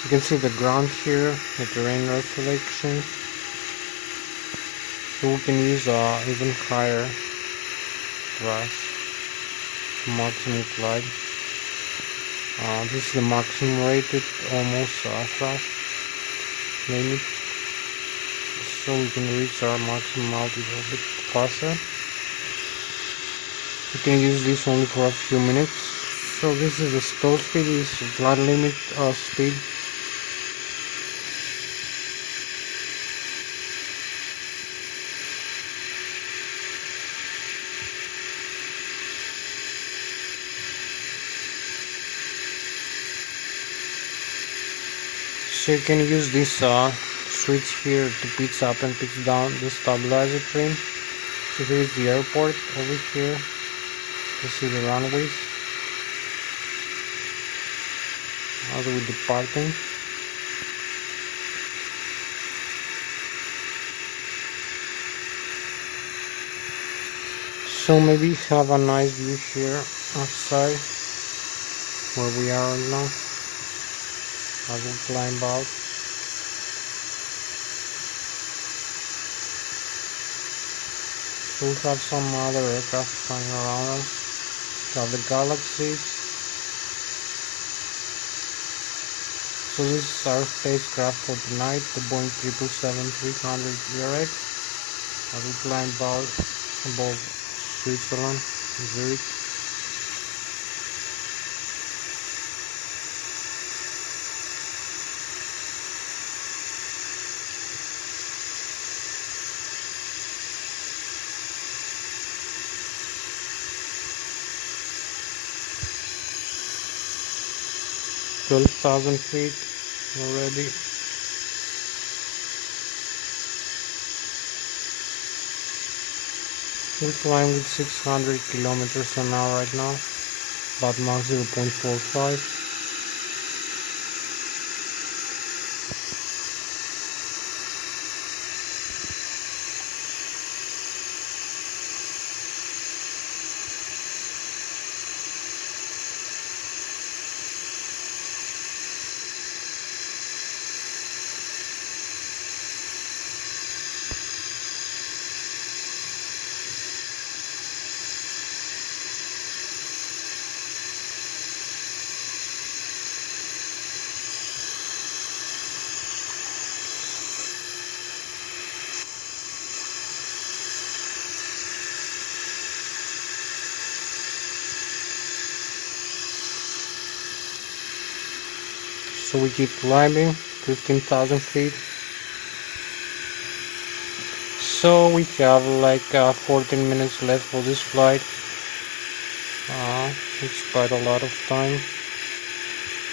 You can see the ground here, the terrain route selection. So we can use even higher thrust, maximum glide. This is the maximum rated, almost thrust limit. So we can reach our maximum altitude a bit faster. You can use this only for a few minutes. So this is the stall speed, this is flight limit speed. So you can use this switch here to pitch up and pitch down the stabilizer trim. So here is the airport over here. You see the runways as we're departing. So maybe have a nice view here outside where we are right now. I will climb out. So we have some other aircraft flying around us. We have the Galaxies. So this is our spacecraft for tonight, the Boeing 777-300ERX. I will climb out above Switzerland, Zurich. (12,000 feet) already. We're flying with 600 kilometers an hour right now, about Mach 0.45. So we keep climbing 15,000 feet. So we have like 14 minutes left for this flight. It's quite a lot of time.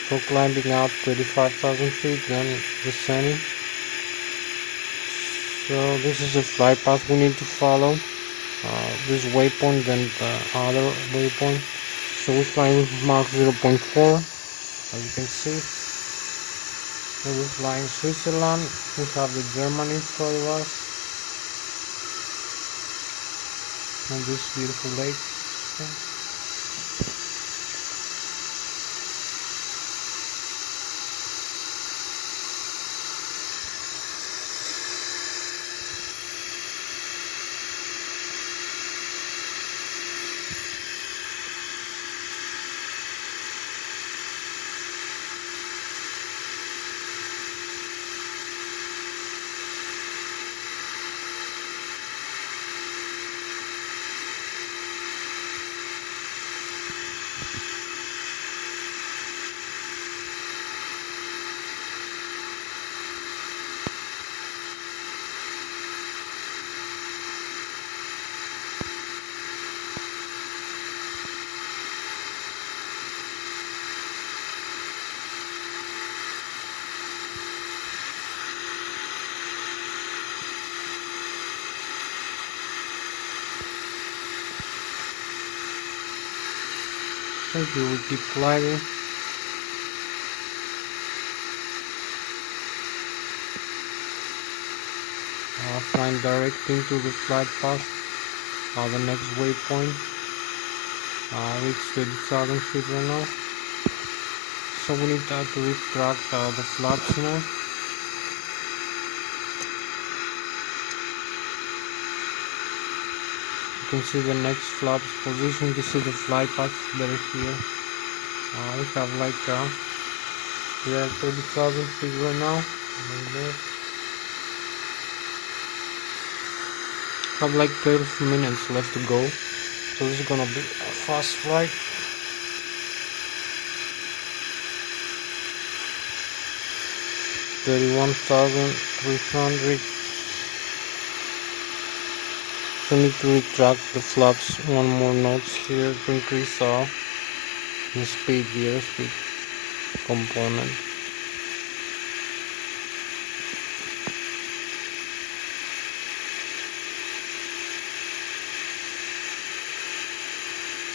So climbing up 25,000 feet, then descending. So this is the flight path we need to follow. This waypoint, then the other waypoint. So we're flying with Mach 0.4, as you can see. So we're flying Switzerland. We have the Germany in front of us. And this beautiful lake. Thank you, we keep climbing. Flying direct into the flight path. The next waypoint. Reach 30,000 feet right now. So we need to retract the flaps now. You can see the next flaps position. You can see the flight path better here. We have like we are 30,000 feet right now. Have like 12 minutes left to go. So this is gonna be a fast flight. $31,300. So need to retract the flaps one more notch here to increase the speed, the airspeed component.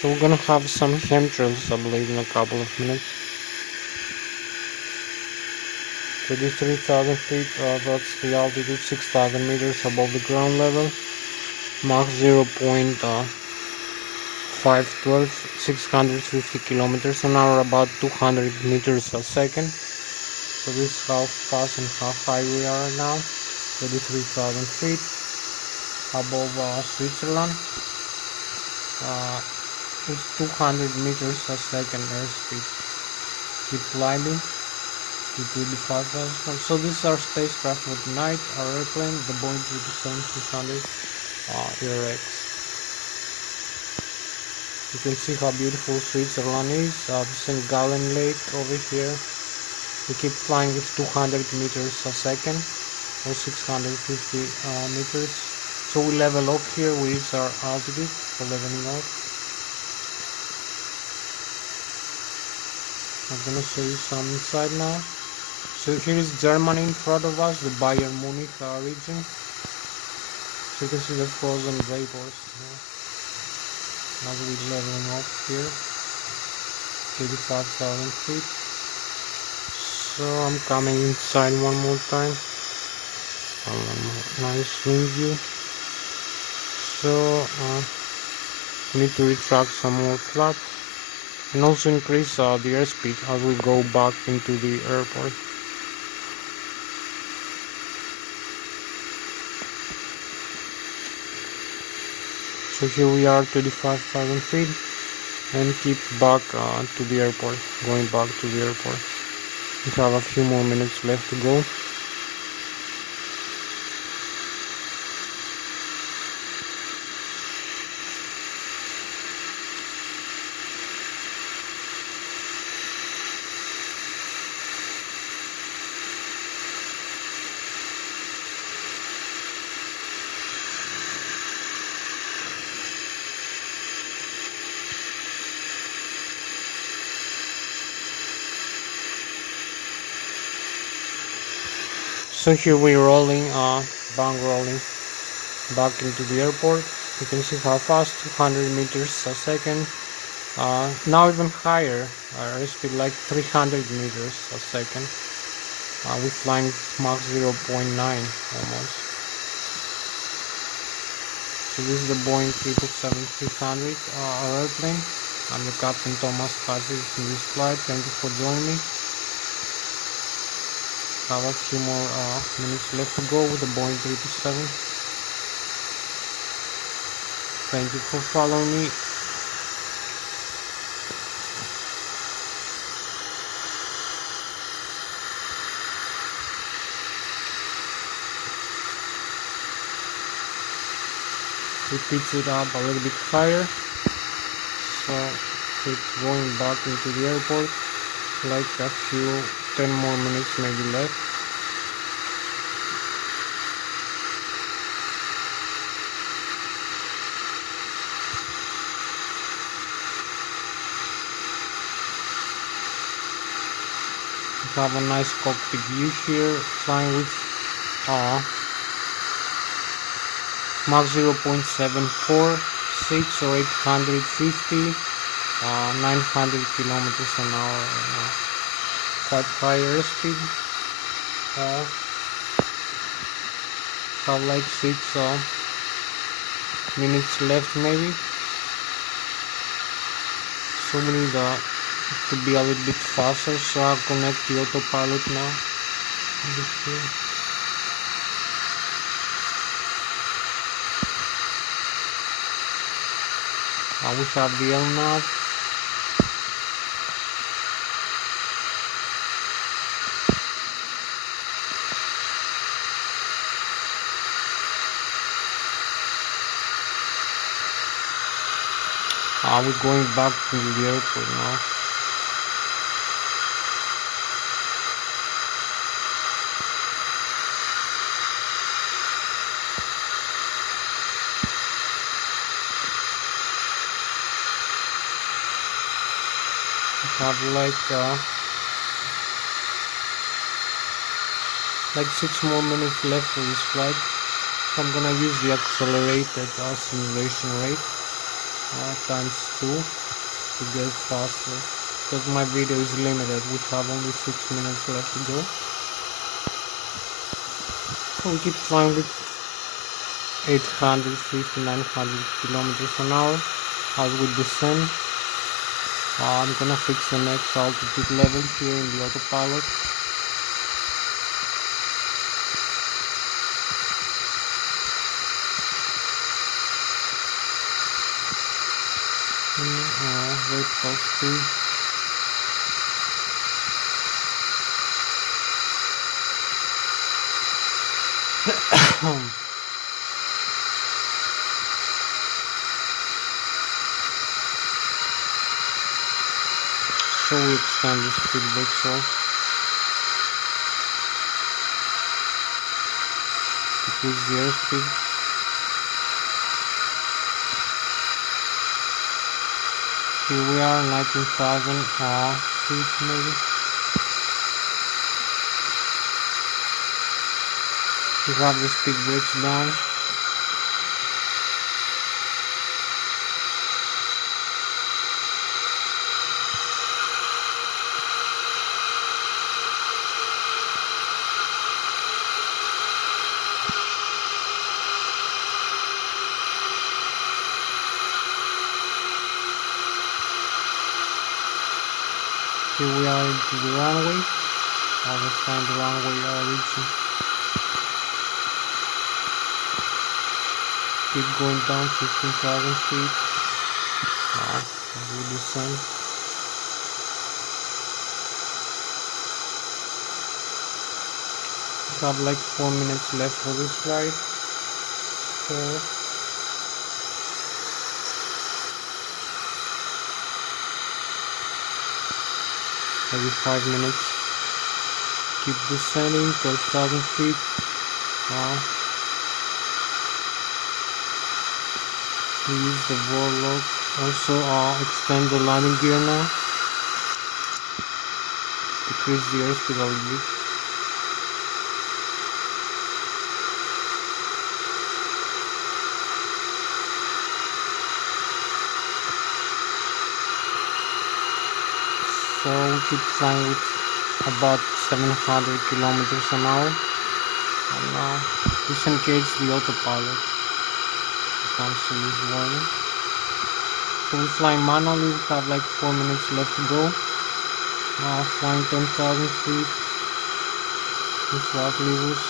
So we're gonna have some chemtrails, I believe, in a couple of minutes. 33,000 feet, that's the altitude, 6,000 meters above the ground level. Mach 0.512, 650 kilometers an hour, about 200 meters a second. So this is how fast and how high we are right now. 33,000 feet above Switzerland. It's 200 meters a second airspeed. Keep climbing to 25,000. So this is our spacecraft for tonight, our airplane, the Boeing 777-300 ERX. You can see how beautiful Switzerland is. The St. Gallen Lake over here. We keep flying with 200 meters a second or 650 meters. So we level off here, we use our altitude for leveling off. I'm gonna show you some inside now. So here is Germany in front of us, the Bayern Munich region. So you can see the frozen vapors. Now we're leveling off here, 35,000 feet. So I'm coming inside one more time. Nice swing view. So we need to retract some more flaps and also increase the airspeed as we go back into the airport. So here we are, 35,000 feet, and keep back to the airport, going back to the airport. We have a few more minutes left to go. So here we're rolling, bank rolling back into the airport. You can see how fast, 200 meters a second. Now even higher, airspeed like 300 meters a second. We're flying Mach 0.9 almost. So this is the Boeing 777-300 airplane. I'm the Captain Thomas Hatsios in this flight. Thank you for joining me. Have a few more minutes left to go with the Boeing 777. Thank you for following me. We pitch it up a little bit higher, so it's going back into the airport. Like a few 10 more minutes maybe left. We have a nice cockpit view here, flying with Mach 0.746 or 850, 900 kilometers an hour, quite high airspeed. Have like 6 minutes left maybe, so we need to be a little bit faster, so I'll connect the autopilot now. We have the LNAV. We're going back to the airport now. Have like 6 more minutes left for this flight. So I'm gonna use the accelerated simulation rate times 2 to get faster, because my video is limited. We have only 6 minutes left to go. So we keep flying with 850, 900 kilometers an hour as we descend. I'm gonna fix the next altitude level here in the autopilot. Vertical speed. So we extend the speed brake so decrease the airspeed. Here we are, 19,000 feet maybe. We have the speed brakes down. Here we are into the runway. Almost find the runway reaching. Keep going down 15,000 feet. We descend. We have like 4 minutes left for this flight. So maybe 5 minutes. Keep descending, 12,000 feet. We use the board lock. Also extend the landing gear now. Decrease the airspeed a little bit. so we keep flying with about 700 kilometers an hour, and disengage the autopilot. You can't see this warning. So we fly manually. We have like 4 minutes left to go. Now flying 10,000 feet. We swap levers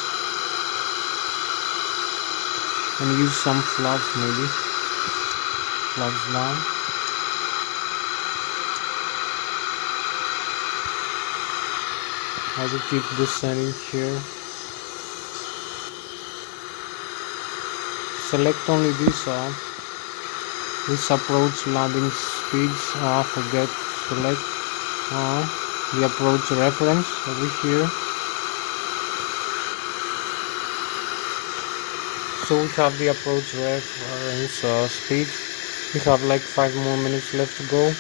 and use some flaps maybe. Flaps down. As we keep descending here. Select only this approach landing speeds. Forget to select the approach reference over here. So we have the approach reference speed. We have like 5 more minutes left to go.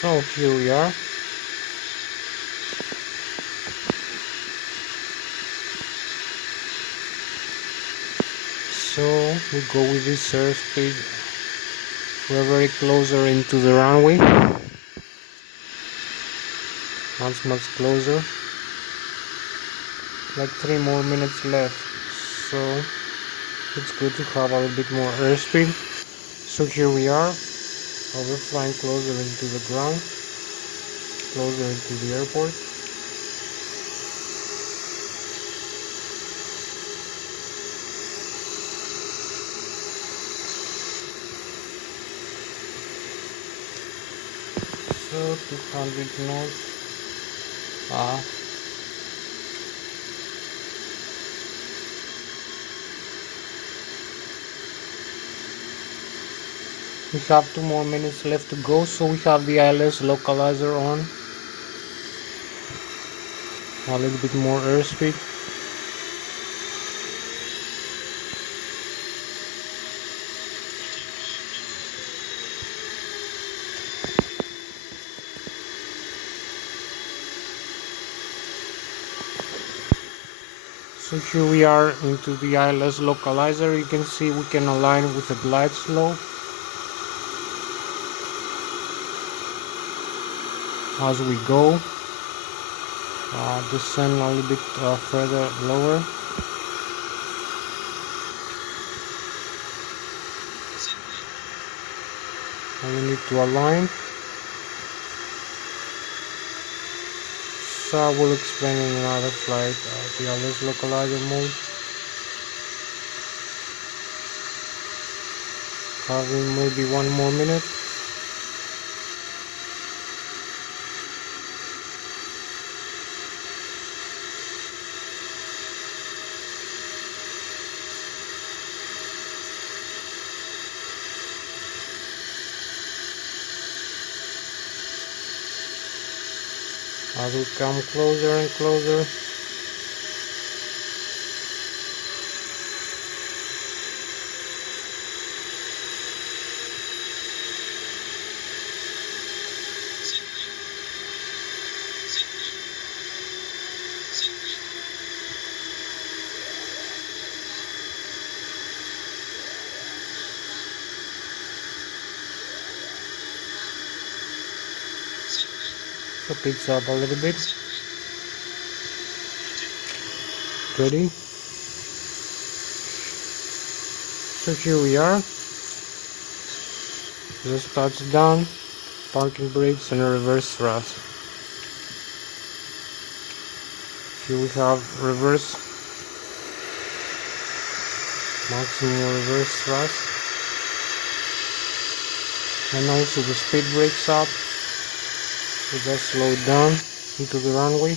So here we are. So we go with this airspeed. We're very closer into the runway. Much closer. Like 3 more minutes left. So it's good to have a little bit more airspeed. So here we are. We're flying closer into the ground. Closer into the airport. So 200 knots. We have 2 more minutes left to go, so we have the Lszh localizer on. A little bit more airspeed. So here we are into the Lszh localizer. You can see we can align with the glide slope. As we go, descend a little bit further lower. And we need to align. So I will explain in another flight the Lszh localizer mode. Having maybe 1 more minute. As we come closer and closer, so picks up a little bit. Ready? So here we are. Just touchdown, parking brakes and reverse thrust. Here we have reverse, maximum reverse thrust, and also the speed brakes up. We just slow it down into the runway.